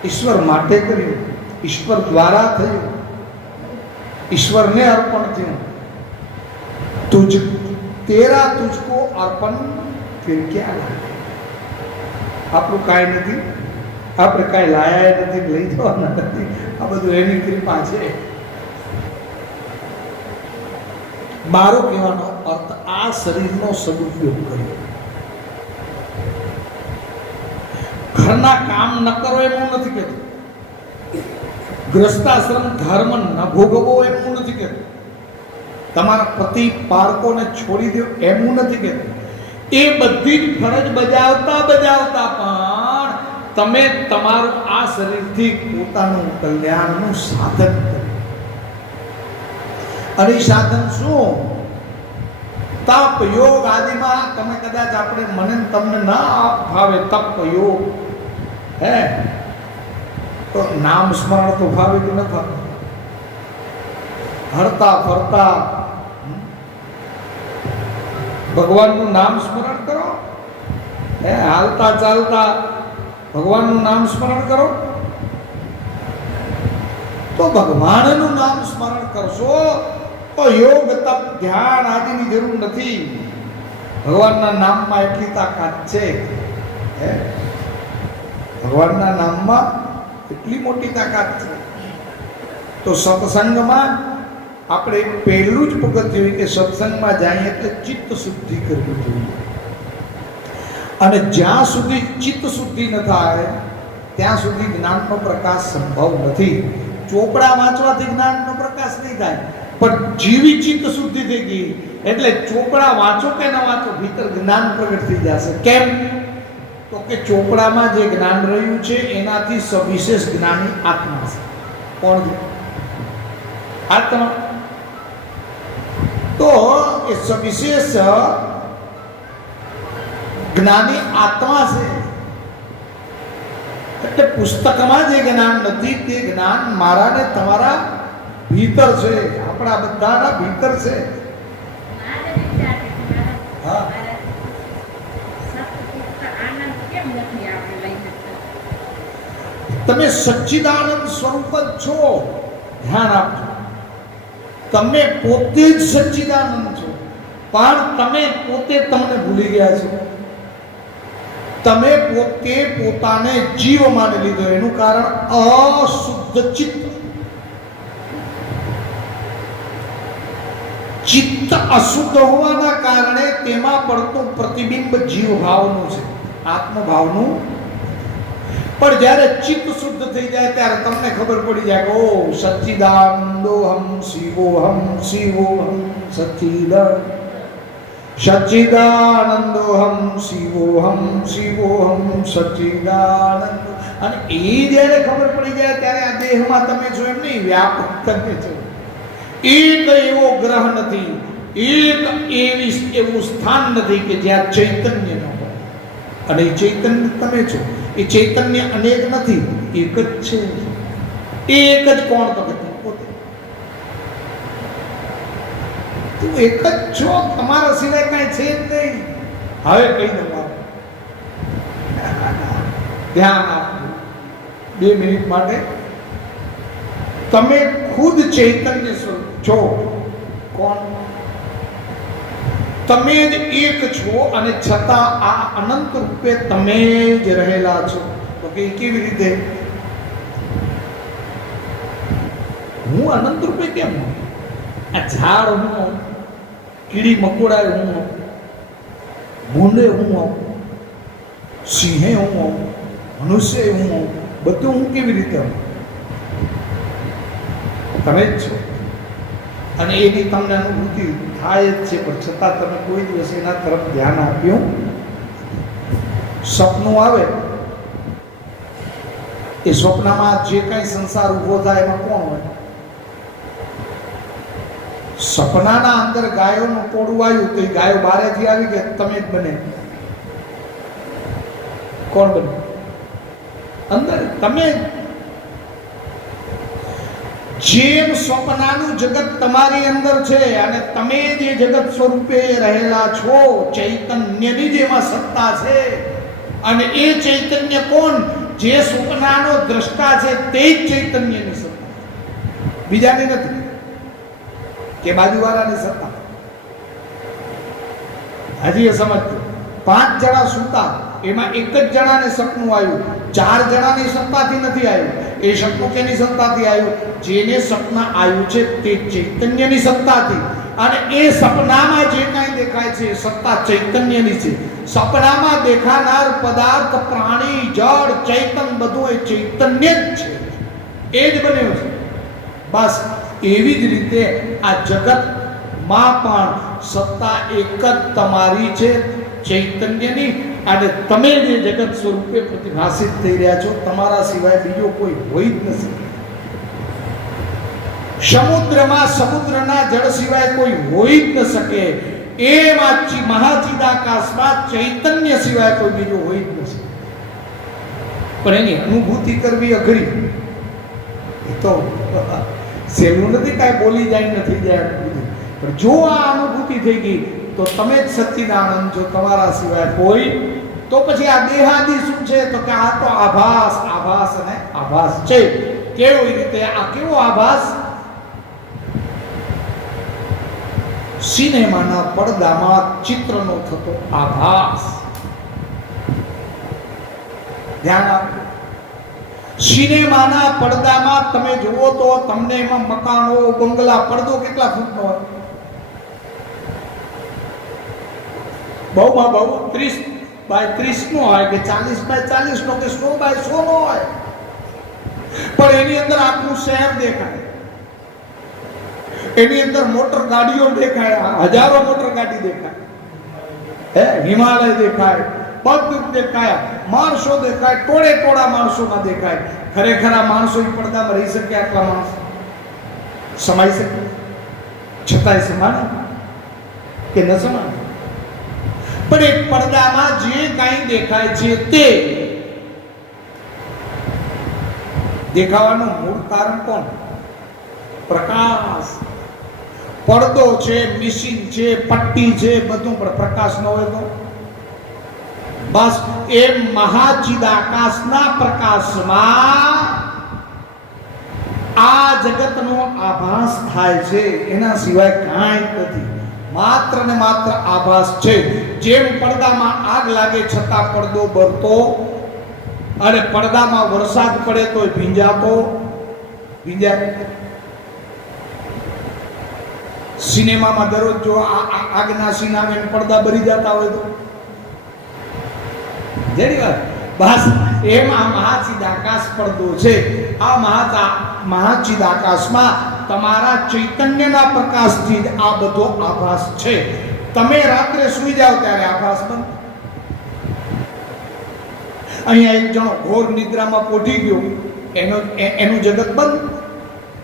ઈશ્વર માટે કર્યું, ઈશ્વર દ્વારા થયું, ઈશ્વરને અર્પણ થયું. તેરા તુજકો અર્પણ ફિર ક્યાં લાગે? આપણું કાંઈ નથી, આપણે કાંઈ લાયા નથી, લઈ જવાના નથી. આ બધું એની કૃપા છે. મારો કહેવાનો અર્થ આ શરીરનો સદુપયોગ કર્યો. ઘરના કામ ન કરો એમ હું નથી કહેતો. ગ્રસ્તાશ્રમ ધર્મ ન ભોગવો એમ હું નથી કહેતો. તમારા પતિ બાળકોને છોડી દો એમ હું નથી કહેતો. એ બધી જ ફરજ બજાવતા પણ તમે તમારું આ શરીરથી પોતાનું કલ્યાણનું સાધન કરો. અને સાધન શું? તપ યોગ આદિમાં તમે કદાચ આપણે મને તમને ના ભાવે તપ યોગ, હે તો નામ સ્મરણ તો ભાવે કે ન ભાવે? હરતા ફરતા ભગવાનનું નામ સ્મરણ કરો, હે હાલતા ચાલતા ભગવાનનું નામ સ્મરણ કરો. તો ભગવાનનું નામ સ્મરણ કરશો તો યોગ તપ ધ્યાન આદિની જરૂર નથી. ભગવાનના નામમાં એટલી તાકાત છે, હે ભગવાનના નામમાં એટલી મોટી તાકાત છે. તો સત્સંગમાં આપણે પહેલું જ પગથિયું કે સત્સંગમાં જઈએ એટલે ચિત્ત શુદ્ધિ કરવી જોઈએ. અને જ્યાં સુધી ચિત્ત શુદ્ધિ ન થાય ત્યાં સુધી જ્ઞાનનો પ્રકાશ સંભવ નથી. ચોપડા વાંચવાથી જ્ઞાનનો પ્રકાશ નહીં થાય, પણ જીવી ચિત્ત શુદ્ધિ થઈ ગઈ એટલે ચોપડા વાંચો કે ન વાંચો ભીતર જ્ઞાન પ્રગટ થઈ જશે. કેમ? તો કે ચોપડામાં જે જ્ઞાન રહ્યું છે એનાથી સવિશેષ જ્ઞાની આત્મા છે. કોણ છે? આત્મા. તો એ સવિશેષ જ્ઞાની આત્મા છે. એટલે પુસ્તકમાં જે જ્ઞાન નથી તે જ્ઞાન મારા ને તમારા ભીતર છે, આપણા બધાના ભીતર છે. હા, તમે સચ્ચિદાનંદ સ્વરૂપ જ છો. ધ્યાન આપજો. તમે પોતે જ સચ્ચિદાનંદ છો, પણ તમે પોતે તમને ભૂલી ગયા છો. તમે પોતે પોતાને જીવ માની લીધો. એનું કારણ અશુદ્ધ ચિત્ત. ચિત્ત અશુદ્ધ હોવાના કારણે તેમાં પડતું પ્રતિબિંબ જીવ ભાવનું છે, આત્મભાવનું. પણ જ્યારે ચિત્ત શુદ્ધ થઈ જાય ત્યારે તમને ખબર પડી જાય કે ઓ સચ્ચિદાનંદોહમ શિવોહમ શિવોહમ સચ્ચિદાનંદ સચ્ચિદાનંદોહમ શિવોહમ શિવોહમ સચ્ચિદાનંદ. અને એ જ્યારે ખબર પડી જાય ત્યારે આ દેહમાં તમે છો એમ નહીં, વ્યાપક તમે છો. એક એવો ગ્રહ નથી, એક એવું સ્થાન નથી કે જ્યાં ચૈતન્ય ન હોય. અને એ ચૈતન્ય તમે છો. એ ચૈતન્ય અનેક નથી, એક જ છે. એક જ કોણ? તો પોતે. તું એક જ છો, તમારા સિવાય કાંઈ છે જ નહીં. હવે કહી દઉં, ધ્યાન આપવું 2 મિનિટ માટે. તમે ખુદ ચૈતન્ય છો. કોણ? તમે જ એક છો અને છતાં આ અનંત રૂપે તમે જ રહેલા છો. તો કે કેવી રીતે? હું અનંત રૂપે કેમ હું? આ ઝાડ હું, કીડી મકોડા હું, ભૂંડે હું, સિંહે હું, મનુષ્ય હું, બધું હું કેવી રીતે હું? તમે જ છો. અને એની તમને અનુભૂતિ થાય જ છે, પણ છતાં તમે કોઈ દિવસ એના તરફ ધ્યાન આપ્યું. સપનું આવે, એ સ્વપ્નમાં જે કઈ સંસાર ઉભો થાય એમાં કોણ હોય? સપનાના અંદર ગાયોનું ટોળું આવ્યું તો એ ગાયો બારેથી આવી કે તમે જ બને? કોણ બને? અંદર તમે. જેમ સ્વપ્નાનું જગત તમારી અંદર છે અને તમે જે જગત સ્વરૂપે રહેલા છો, ચૈતન્યની જેમાં સત્તા છે. અને એ ચૈતન્ય કોણ? જે સ્વપ્નાનો દ્રષ્ટા છે તે જ ચૈતન્યની સત્તા, બીજાની નથી કે બાજુવાળાની સત્તા. હજી એ સમજજો. 5 જણા સૂતા, એમાં એક જ જણાને સપનું આવ્યું, 4 જણાની સત્તાથી નથી આવ્યું. એ સપનું કેની સત્તાથી આવ્યું? જેને સપના આવ્યું છે તે ચૈતન્યની સત્તાથી. અને એ સપનામાં જે કાંઈ દેખાય છે સત્તા ચૈતન્યની છે. સપનામાં દેખાનાર પદાર્થ, પ્રાણી, જળ, ચૈતન, બધું એ ચૈતન્ય જ છે, એ જ બન્યું છે. બસ એવી જ રીતે આ જગતમાં પણ સત્તા એક જ તમારી છે, ચૈતન્યની. અને તમે જે જગત સ્વરૂપે પ્રતિભાસિત થઈ રહ્યા છો, તમારા સિવાય બીજો કોઈ હોય જ નથી. સમુદ્રમાં સમુદ્રના જળ સિવાય કોઈ હોય જ ન શકે. એમાં મહાચિદાકાશમાં ચૈતન્ય સિવાય કોઈ બીજો હોય જ નથી. પણ એની અનુભૂતિ કરવી અઘરી. એ તો સહેલું નથી, કાંઈ બોલી જાય નથી જાય. પણ જો આ અનુભૂતિ થઈ ગઈ તો તમે જ સચ્ચિદાનંદ છો, તમારા સિવાય કોઈ. તો પછી આ દેહાદિ શું છે? તો કે આ તો આભાસ, આભાસ અને આભાસ છે. કેવી રીતે? આ કેવો આભાસ? સિનેમાના પડદામાં ચિત્રનો થતો આભાસ. ધ્યાન આપો. સિનેમાના પડદામાં તમે જુઓ તો તમને એમાં મકાનો, બંગલા, પડદો કેટલા ફૂટનો હોય? બહુમાં બહુ 30x30 નો હોય કે 40x40 નો કે 100x100 નો હોય. પણ એની અંદર આખું શહેર દેખાય, એની અંદર મોટર ગાડીઓ દેખાય, હજારો મોટર ગાડી દેખાય, હિમાલય દેખાય, બધું દેખાય, માણસો દેખાય, ટોળે ટોળા માણસોમાં દેખાય. ખરેખર આ માણસો એ પડદામાં રહી શકે? આટલા માણસ સમાઈ શકે? છતાંય સમાને કે ન સમાને? પણ એક પડદામાં જે કાંઈ દેખાય છે તે દેખાવાનું મૂળ કારણ કોણ? પ્રકાશ. પડદો છે, મિશીન છે, પટ્ટી છે, બધું પણ પ્રકાશ ન હોય તો? બસ એ મહાચિદાકાશના પ્રકાશમાં આ જગતનો આભાસ થાય છે, એના સિવાય કાંઈ નથી. માત્ર ને માત્ર આભાસ છે. જેમ પડદામાં આગ લાગે છતાં પડદો બળતો, અને પડદામાં વરસાદ પડે તો ભીંજાય. સિનેમામાં દરરોજ જો આગના સીન આવે પડદા ભરી જતા હોય તો જેની વાત. બસ એમ આ મહાચિદાકાશ પડદો છે. આ મહાચિદાકાશમાં તમારા ચૈતન્યના પ્રકાશથી જ આ બધો આભાસ છે. તમે રાત્રે સૂઈ જાઓ ત્યારે આભાસ બંધ. અહીંયા એક જણો ઘોર નિદ્રામાં પોઢી ગયો, એનું જગત બંધ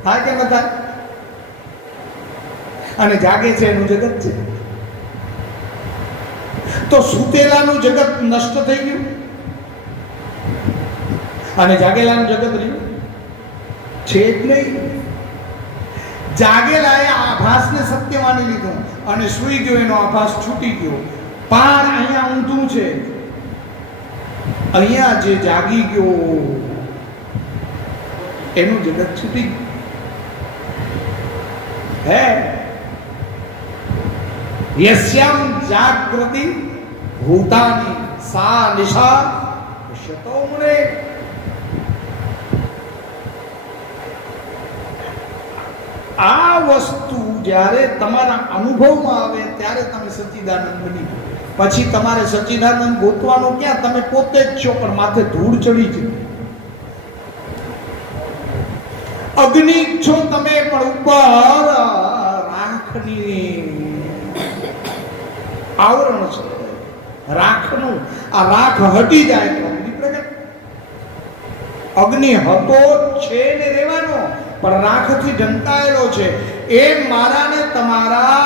થાય કે ન થાય? અને જાગે છે એનું જગત છે. તો સૂતેલાનું જગત નષ્ટ થઈ ગયું અને જાગેલાનું જગત રહ્યું છે જ નહીં. જાગેલાએ આભાસને સત્ય માની લીધું અને સૂઈ ગયો, એનો આભાસ છૂટી ગયો. પણ અહીંયા ઊંધું છે. અહીંયા જે જાગી ગયો એનું જગત છૂટી ગયું. યસ્યામ જાગૃતિ ભૂતાની સા નિશા પશ્યતો મુને. આ વસ્તુ જ્યારે તમારા અનુભવમાં આવે ત્યારે તમે સચ્ચિદાનંદ બની. પછી તમારે સચ્ચિદાનંદ ગોતવાનું ક્યાં? તમે પોતે જ છો, પણ માથે ધૂળ ચડી છે. અગ્નિ છો તમે, પણ ઉપર રાખની આવરણ છે, રાખનું. આ રાખ હટી જાય તો અગ્નિ પ્રગટ. અગ્નિ હતો છે ને રહેવાનો, પણ રાખથી ઢંકાયેલો છે. એ મારા ને તમારા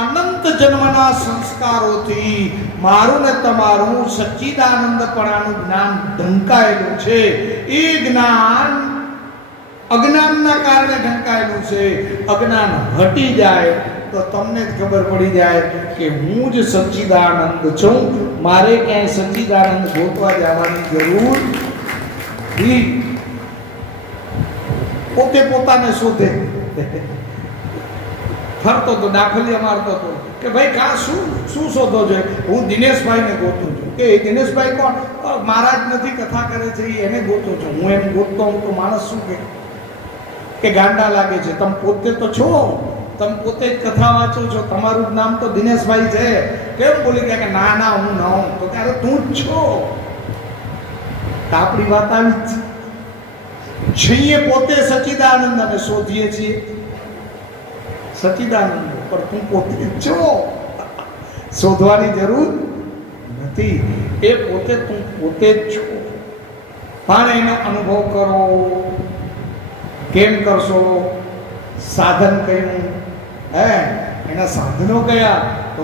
અનંત જન્મના સંસ્કારોથી મારું ને તમારું સચ્ચિદાનંદપણાનું જ્ઞાન ઢંકાયેલું છે. એ જ્ઞાન અજ્ઞાનના કારણે ઢંકાયેલું છે. અજ્ઞાન હટી જાય તો તમને જ ખબર પડી જાય કે હું જ સચ્ચિદાનંદ છું. મારે ક્યાંય સચ્ચિદાનંદ ગોતવા જવાની જરૂર નથી. પોતે પોતાને શોધે. ફરતો તો દાખલિયા મારતો હતો કે ભાઈ કા શું શોધો છો? હું દિનેશભાઈને ગોતું છું. કે એ દિનેશભાઈ કોણ? મહારાજ નથી, કથા કરે છે, એને ગોતું છું. હું એમ ગોતતો હું તો માણસ શું કે ગાંડા લાગે છે. તમે પોતે તો છો, તમે પોતે જ કથા વાંચો છો, તમારું નામ તો દિનેશભાઈ છે. કેમ બોલી ગયા કે ના ના હું ન હું? તો ત્યારે તું જ છો. આપણી વાત આવી જ છીએ. પોતે સચ્ચિદાનંદ અને શોધીએ છીએ સચ્ચિદાનંદ, પણ તું પોતે જ છો. શોધવાની જરૂર નથી. એ પોતે તું પોતે જ છો. પણ એનો અનુભવ કરો. કેમ કરશો? સાધન કયું? એના સાધનો કયા? તો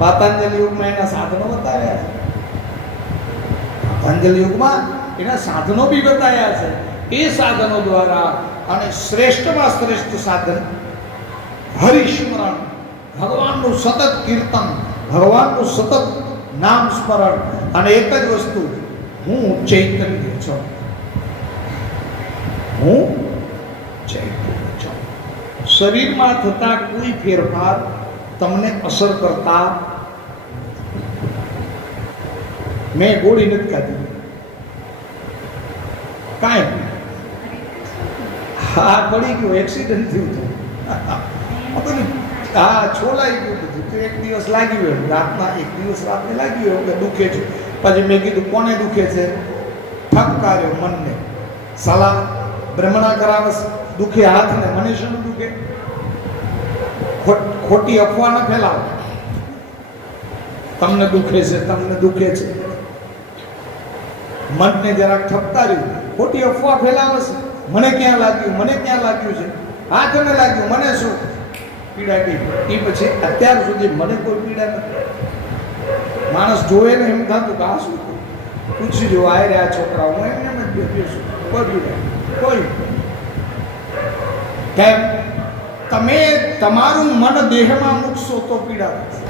પાતંજલિ યુગમાં એના સાધનો બતાવ્યા છે. પાતંજલિ યુગમાં એના સાધનો બી બતાવ્યા છે. એ સાધનો દ્વારા અને શ્રેષ્ઠમાં શ્રેષ્ઠ સાધન હરિસ્મરણ, ભગવાનનું સતત કીર્તન, ભગવાનનું સતત નામ સ્મરણ. અને એક જ વસ્તુ, હું ચૈતન્ય છું. હું ચૈતન્ય છું. શરીરમાં થતા કોઈ ફેરફાર તમને અસર કરતા. મેં ગોળી નથી ખાધી, કાંઈ. હા, પડી ગયું, એક્સિડન્ટ થયું હતું. હા, છોલાઈ ગયું બધું. તો એક દિવસ લાગ્યું એમ, રાતના એક દિવસ રાતને લાગ્યું એવું કે દુખે છે. પછી મેં કીધું કોને દુખે છે? ઠપકાર્યો મનને. સલાહ બ્રહ્મણા કરાવસ, દુખે હાથને, મને શું દુખે? ખોટી અફવા ન ફેલાવો. તમને દુખે છે, તમને દુખે છે. મનને જરાક ઠપકાર્યું, ખોટી અફવા ફેલાવે છે. મને ક્યાં લાગ્યું, મને ક્યાં લાગ્યું છે? હાથને લાગ્યું, મને શું પીડા ગઈ? એ પછી અત્યાર સુધી મને કોઈ પીડા નથી. માણસ જોવે ને એમ થતું કે આ શું? પૂછી જો આ રહ્યા છોકરા, હું એમને જ બેઠ્યો છું. કોઈ પીડા કોઈ. કેમ? તમે તમારું મન દેહમાં મૂકશો તો પીડા થશે.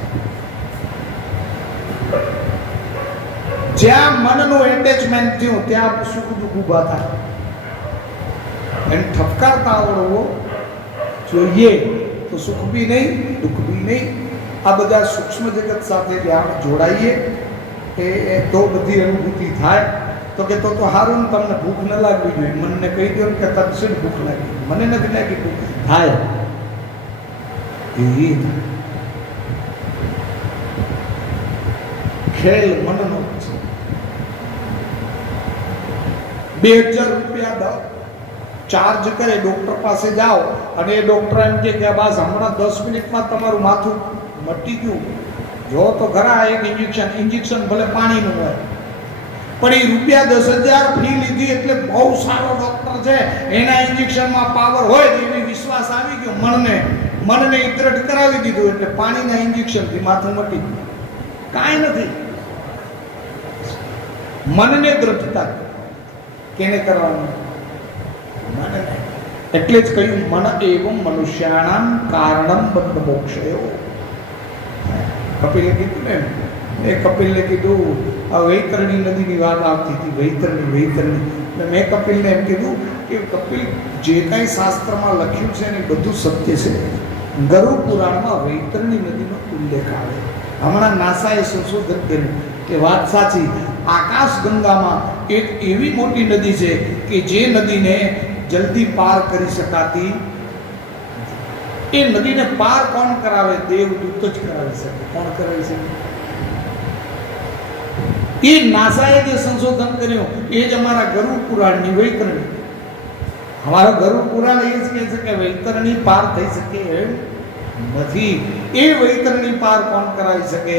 જ્યાં મનનું એટેચમેન્ટ થયું ત્યાં સુખ દુઃખ ઊભા થાય. એને ઠપકારતા આવડવો જોઈએ તો સુખ બી નહીં, દુઃખ બી નહીં. આ બધા સૂક્ષ્મ જગત સાથે જ્યાં જોડાઈએ એ તો બધી અનુભૂતિ થાય. તો કે તો સારું, તમને ભૂખ ન લાગવી જોઈએ. મનને કહી દો કે તરસી ભૂખ લાગી, મને નથી લાગી ભૂખ. થાય ખેલ મનનો છે. 2000 રૂપિયા ચાર્જ કરે, ડોક્ટર પાસે જાઓ અને એ ડોક્ટર એમ કે બસ હમણાં 10 મિનિટમાં તમારું માથું મટી ગયું. જો તો ખરા એક ઇન્જેક્શન ભલે પાણીનું હોય, પણ એ રૂપિયા 10,000 ફી લીધી એટલે બહુ સારો ડોક્ટર છે, એના ઇન્જેક્શનમાં પાવર હોય તો એને વિશ્વાસ આવી ગયો. મનને દ્રઢ કરાવી દીધું એટલે પાણીના ઇન્જેક્શનથી માથું મટી ગયું. કાંઈ નથી. મનને દ્રઢતા કેને કરવાનું? મને. એટલે જ કહ્યું મન એવં મનુષ્યાણામ કારણમ બંધ મોક્ષયો. કપિલે કીધું ને, એ કપિલને કીધું આ વૈતરણી નદીની વાત આવતી હતી. વૈતરણી. મેં કપિલને એમ કીધું કે કપિલ, જે કાંઈ શાસ્ત્રમાં લખ્યું છે ને બધું સત્ય છે. ગરુડ પુરાણમાં વૈતરણી નદીનો ઉલ્લેખ આવે. હમણાં નાસાએ સંશોધન કર્યું કે વાત સાચી, આકાશગંગામાં એક એવી મોટી નદી છે કે જે નદીને જલ્દી પાર કરી શકાતી. એ નદીને પાર કોણ કરાવે? દેવદૂત જ કરાવી શકે. કોણ કરાવી શકે? એ નાસાએ જે સંશોધન કર્યું એ જ અમારા ગરુડ પુરાણની વૈતરણી. અમારા ગરુડ પુરાણ એ જ કહે છે કે વૈતરણી પાર થઈ શકે એમ નથી. એ વૈતરણી પાર કોણ કરાવી શકે?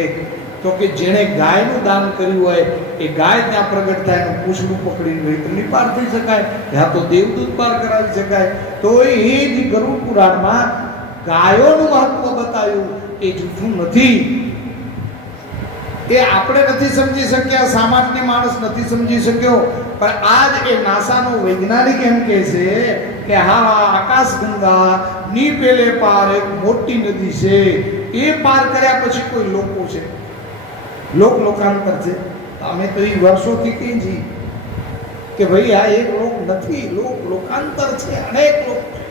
તો કે જેણે ગાયનું દાન કર્યું હોય એ ગાય ત્યાં પ્રગટ થાય અને પૂછડું પકડીને વૈતરણી પાર થઈ શકાય. ત્યાં તો દેવદૂત પાર કરાવી શકાય. તો એ જ ગરુડ પુરાણમાં ગાયોનું મહત્વ બતાવ્યું એ જૂઠું નથી. એ આપણે નથી સમજી શક્યા, સામાન્ય માણસ નથી સમજી શક્યો, પણ આજ એ નાસાનો વૈજ્ઞાનિક એમ કહે છે કે હા, આકાશગંગા ની પેલે પાર એક મોટી નદી છે. એ પાર કર્યા પછી કોઈ લોકો છે, લોકાંતર છે. અમે તો એ વર્ષોથી કહી છીએ કે ભાઈ આ એક લોક નથી, લોકાંતર છે, અનેક લોક છે.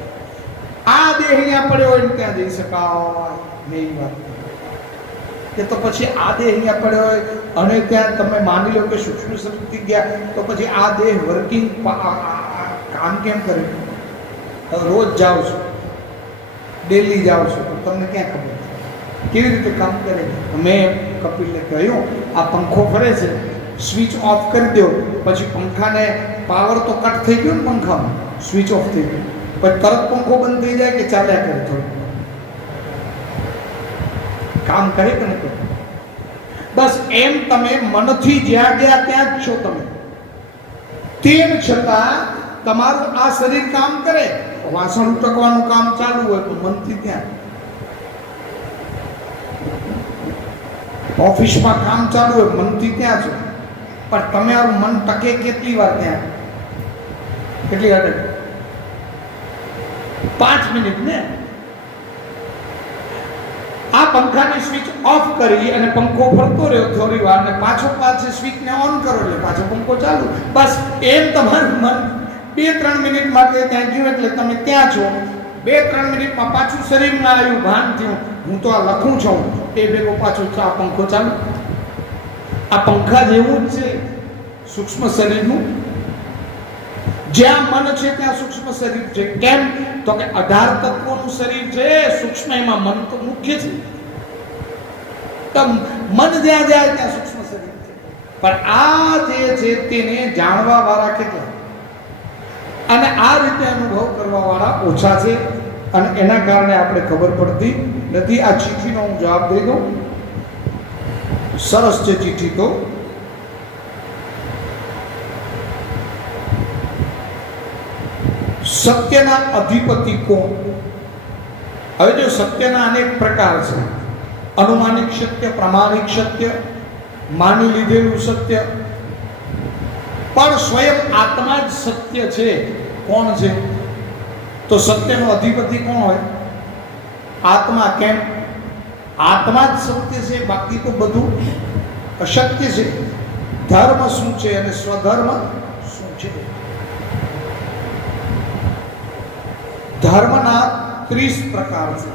આ દેહ અહીંયા પડ્યો હોય ત્યાં જઈ શકાય નહીં વાત કે તો પછી આ દેહ અહીંયા પડ્યો હોય અને ત્યાં તમે માની લો કે સૂક્ષ્મ શરીરથી ગયા તો પછી આ દેહ વર્કિંગ કામ કેમ કરે? રોજ જાઓ છો, ડેલી જાઓ છો, તમને ક્યાં ખબર કેવી રીતે કામ કરે? મેં કપિલને કહ્યું આ પંખો ફરે છે, સ્વિચ ઓફ કરી દો, પછી પંખાને પાવર તો કટ થઈ ગયો ને, પંખામાં સ્વિચ ઓફ થઈ ગયો, પછી તરત પંખો બંધ થઈ જાય કે ચાલ્યા કરે? થોડું કામ કરે કે નહીં કરે? બસ એમ તમે મનથી જ્યાં ગયા ત્યાં જ છો તમે, તેમ છતાં તમારું આ શરીર કામ કરે. વાસણ ઉટકવાનું કામ ચાલુ હોય તો મનથી ત્યાં, ઓફિસમાં કામ ચાલુ હોય મનથી ત્યાં છો, પણ તમારું મન ટકે કેટલી વાર ત્યાં? કેટલી વાર? 5 મિનિટ ને. આ પંખાની સ્વિચ ઓફ કરી અને પંખો ફરતો રહ્યો થોડી વાર ને પાછી સ્વિચને ઓન કરો એટલે પાછો પંખો ચાલુ. બસ એમ તમારું મન 2-3 મિનિટ માટે ત્યાં ગયું એટલે તમે ત્યાં છો. 2-3 મિનિટમાં પાછું શરીરમાં આવ્યું, ભાન થયું હું તો આ લખું છું, એ ભેગો પાછો આ પંખો ચાલુ. આ પંખા જેવું જ છે સૂક્ષ્મ શરીરનું. જ્યાં મન છે ત્યાં સૂક્ષ્મ શરીર છે. કેમ? તો કે 18 તત્વોનું શરીર છે, સૂક્ષ્મ એમાં મન તો મુખ્ય છે. તો મન જ્યાં જાય ત્યાં સૂક્ષ્મ શરીર છે. પણ આ જે છે તેને જાણવા વાળા કેટલા અને આ રીતે અનુભવ કરવા વાળા ઓછા છે, અને એના કારણે આપણે ખબર પડતી નથી. આ ચિઠ્ઠીનો હું જવાબ દઈ દઉં. સરસ છે ચિઠ્ઠી તો. સત્યના અધિપતિ કોણ? હવે જો સત્યના અનેક પ્રકાર છે. અનુમાનિક સત્ય, પ્રામાણિક સત્ય, માની લીધેલું સત્ય, પણ સ્વયં આત્મા જ સત્ય છે. કોણ છે? તો સત્યનો અધિપતિ કોણ હોય? આત્મા. કેમ? આત્મા જ સત્ય છે, બાકી તો બધું અસત્ય છે. ધર્મ શું છે અને સ્વધર્મ શું છે? ધર્મના 30 પ્રકાર છે.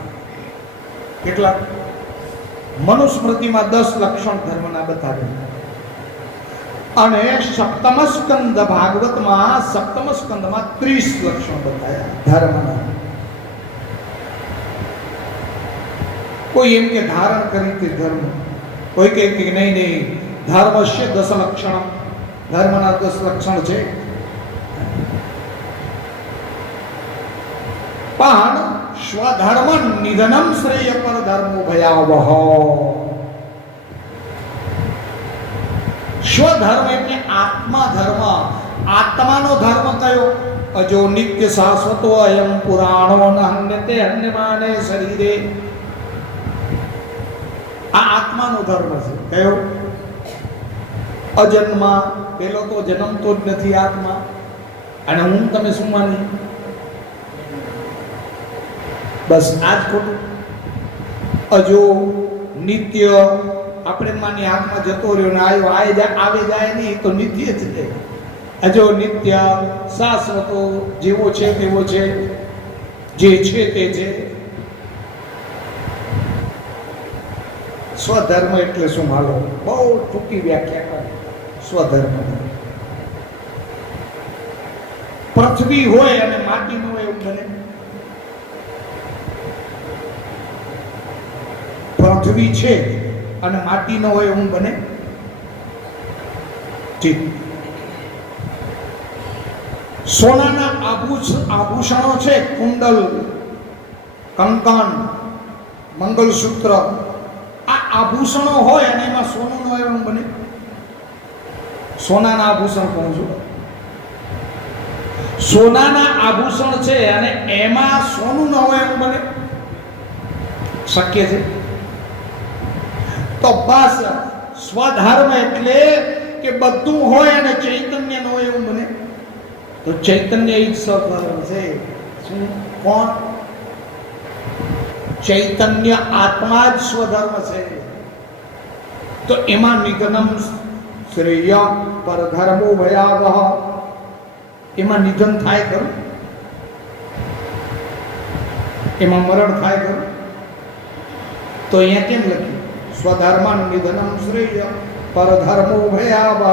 કેટલા? મનુસ્મૃતિમાં 10 લક્ષણ ધર્મના બતાવ્યા, અને સપ્તમ સ્કંદ ભાગવતમાં 7મ સ્કંદમાં 30 લક્ષણ બતાવ્યા ધર્મના. કોઈ એમ કે ધારણ કરી તે ધર્મ, કોઈ કહે કે નહીં ધર્મસ્ય 10 લક્ષણ, ધર્મના 10 લક્ષણ છે. પણ સ્વધર્મ નિધનમ શ્રેય પર ધર્મો ભયાવહ. સ્વધર્મ એટલે આત્મા ધર્મ. આત્માનો ધર્મ કયો? અજો નિત્ય શાશ્વતો અયમ પુરાણો નહન્યતે હન્યમાને શરીરે. આ આત્માનો ધર્મ છે. કયો? અજન્મા. પેલો તો જન્મતો જ નથી આત્મા. અને હું તમે શું માની? બસ આ જ ખોટું. અજો નિત્ય આપણે માની આત્મા જતો રહ્યો ને આવ્યો આવે જાય નહીં તો નિત્ય જ છે. અજો નિત્ય શાશ્વતો, જેવો છે તેવો છે, જે છે તે છે. સ્વધર્મ એટલે શું? હાલો બહુ ટૂંકી વ્યાખ્યા કરે. સ્વધર્મ પૃથ્વી હોય અને માટી ન હોય એવું બને? પૃથ્વી છે અને માટી ન હોય એવું બને? ઠીક. સોનાના આભૂષણો છે, કુંડલ, કંકણ, મંગલસૂત્ર, આ આભૂષણો હોય અને એમાં સોનું ન હોય એવું બને? સોનાના આભૂષણ કહું છું. સોનાના આભૂષણ છે અને એમાં સોનું ન હોય એવું બને? શક્ય છે? તો બસ સ્વધર્મ એટલે કે બધું હોય અને ચૈતન્ય ન હોય એવું બને? તો ચૈતન્ય એ સ્વધર્મ છે. શું? કોણ? ચૈતન્ય આત્મા જ સ્વધર્મ છે. તો એમાં નિધનમ શ્રેય પરધર્મો ભયાવહ, એમાં નિધન થાય ખરું? એમાં મરણ થાય ખરું? તો અહીંયા કેમ લખ્યું? સ્વધર્મં નિધનમ શ્રેય પરધર્મો ભયાવહ.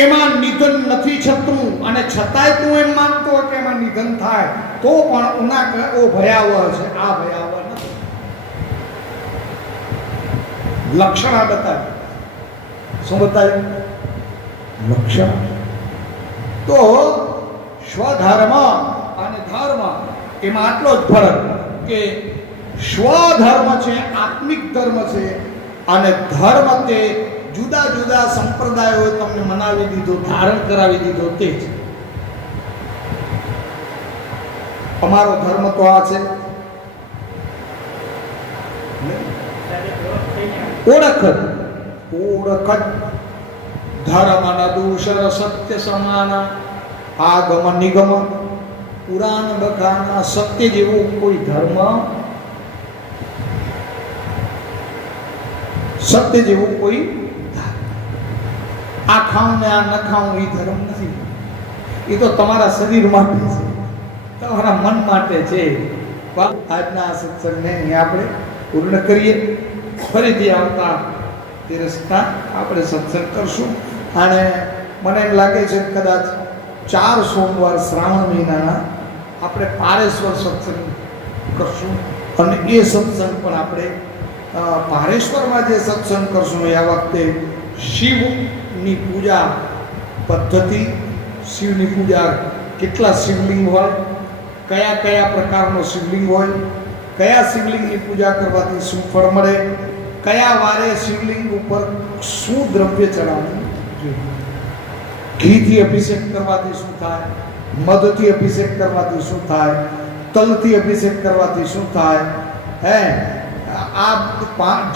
એમાં નિધન નથી થતું અને છતાંય તું એમ માનતો કે એમાં નિધન થાય તો પણ ઉના ઓ ભયાવહ છે, આ ભયાવહ નથી. લક્ષણ આ બતાવ્યું. શું બતાવ્યું? લક્ષણ. તો સ્વધર્મ અને ધર્મ એમાં આટલો જ ફરક કે સ્વધર્મ છે આત્મિક ધર્મ છે અને ધર્મ તે જુદા જુદા સંપ્રદાયો તમને મનાવી દીધો, ધારણ કરાવી દીધો. તે જ અમારો ધર્મ તો આ છે. ઓળખ ધર્મ દૂષર સત્ય સમાન આગમ નિગમ પુરાણ બખાના. સત્ય જેવું કોઈ ધર્મ, સત્ય જેવું કોઈ આ ખાઉં ને આ ન ખાઉં એ ધર્મ નથી. એ તો તમારા શરીર માટે છે, તમારા મન માટે છે. આજના સત્સંગને આપણે પૂર્ણ કરીએ. ફરીથી આવતા તીરસના આપણે સત્સંગ કરશું. અને મને એમ લાગે છે કદાચ 4 સોમવાર શ્રાવણ મહિનાના આપણે પારેશ્વર સત્સંગ કરશું. અને એ સત્સંગ પણ આપણે પારેશ્વરમાં જે સત્સંગ કરશું એ આ વખતે શિવની પૂજા પદ્ધતિ, શિવની પૂજા, કેટલા શિવલિંગ હોય, કયા કયા પ્રકારનો શિવલિંગ હોય, કયા શિવલિંગની પૂજા કરવાથી શું ફળ મળે, કયા વારે શિવલિંગ ઉપર શું દ્રવ્ય ચડાવવું જોઈએ, ઘીથી અભિષેક કરવાથી શું થાય, મધથી અભિષેક કરવાથી શું થાય, તલથી અભિષેક કરવાથી શું થાય, આ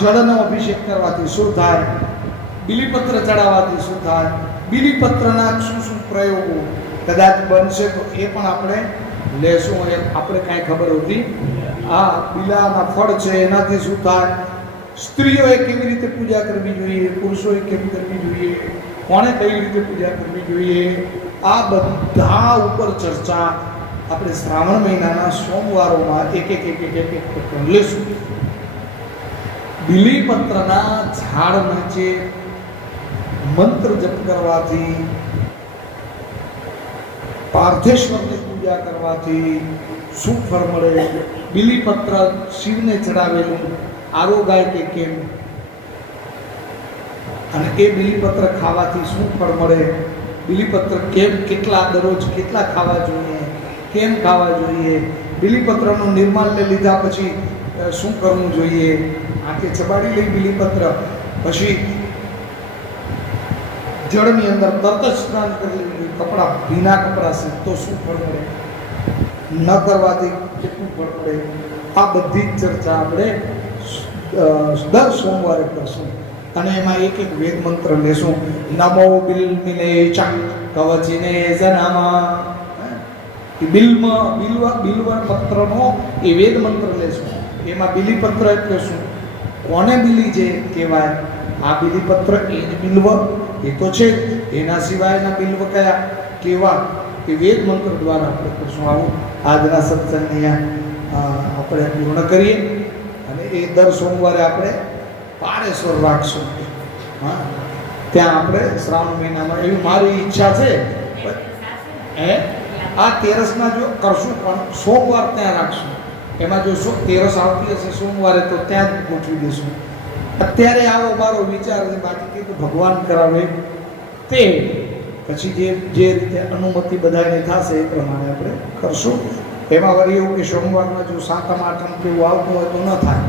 જળનો અભિષેક કરવાથી શું થાય, બિલીપત્ર ચડાવવાથી શું થાય, બિલીપત્રના શું શું પ્રયોગો કદાચ બનશે તો એ પણ આપણે લેશું. આપણે કાંઈ ખબર હોતી. આ બિલાના ફળ છે એનાથી શું થાય, સ્ત્રીઓએ કેવી રીતે પૂજા કરવી જોઈએ, પુરુષોએ કેવી કરવી જોઈએ, કોણે કઈ રીતે પૂજા કરવી જોઈએ, આ બધા ઉપર ચર્ચા આપણે શ્રાવણ મહિનાના સોમવારોમાં એક લેશું. બિલીપત્રના ઝાડ નીચે મંત્ર જપ કરવાથી, પાર્થેશ્વરની પૂજા કરવાથી શું ફળ મળે, બિલીપત્ર શિવને ચડાવેલું આરોગાય કે કેમ, અને એ બિલીપત્ર ખાવાથી શું ફળ મળે, બિલીપત્ર કેમ, કેટલા દરરોજ કેટલા ખાવા જોઈએ, કેમ ખાવા જોઈએ, બિલીપત્રનું નિર્માણને લીધા પછી શું કરવું જોઈએ, આંખે ચબાડી લઈ બિલીપત્ર, પછી જળની અંદર તરત જ સ્નાન કરી લેવું, કપડાં ભીના કપડાં છે તો શું ફળ મળે, ન કરવાથી કેટલું ફળ મળે, આ બધી જ ચર્ચા આપણે દર સોમવારે કરશું. અને એમાં એક વેદ મંત્ર લેશું. નમો બિલ્મિને ચા કવચિને જનામા. બિલ્વ પત્રનો એ વેદ મંત્ર લેશું. એમાં બિલીપત્ર એટલે શું, કોને બિલી જે કહેવાય, આ બિલીપત્ર એ જ બિલ્વ એ તો છે, એના સિવાયના બિલ્વ કયા કેવા એ વેદ મંત્ર દ્વારા આપણે કરશું. આવું આજના સત્સંગને આપણે પૂર્ણ કરીએ અને એ દર સોમવારે આપણે પારેશ્વર રાખશું. હા, ત્યાં આપણે શ્રાવણ મહિનામાં, એવી મારી ઈચ્છા છે. હે, આ તેરસના જો કરશું પણ સોમવાર ત્યાં રાખશું. એમાં જો તેરસ આવતી હશે સોમવારે તો ત્યાં જ ગોઠવી દઈશું. અત્યારે આવો મારો વિચાર છે, બાકી કીધું ભગવાન કરાવે તે પછી જે રીતે અનુમતિ બધાને થશે એ પ્રમાણે આપણે કરશું. એમાં વળી એવું કે સોમવારમાં જો સાતમ આઠમ કે એવું આવતું હોય તો ન થાય,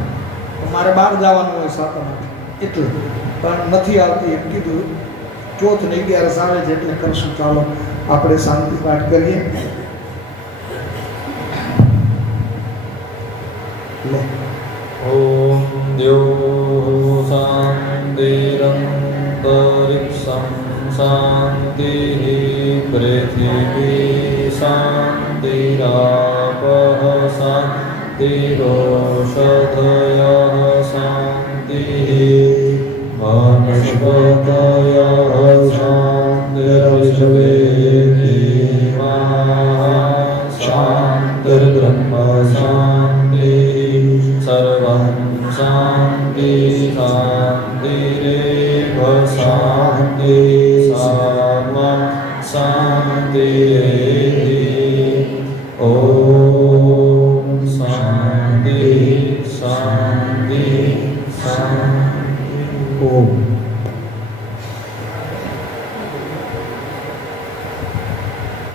તો મારે બહાર જવાનું હોય સાતમ આઠમ એટલે, પણ નથી આવતી એમ કીધું. ચોથ ને 11 આવે છે એટલે કરશું. ચાલો આપણે શાંતિ પાઠ કરીએ. ઓમ દ્યો શાંતિરંતરિક્ષં શાંતિઃ પૃથિવી શાંતિરાપઃ શાંતિરોષધયઃ શાંતિઃ વનસ્પતયઃ શાંતિર્વિશ્વે દેવાः શાંતિર્બ્રહ્મ શાંતિः सर्वं शान्ति शान्तिरेव शान्ति सर्वं शान्तिरेव. ॐ शान्ति शान्ति शान्ति. ॐ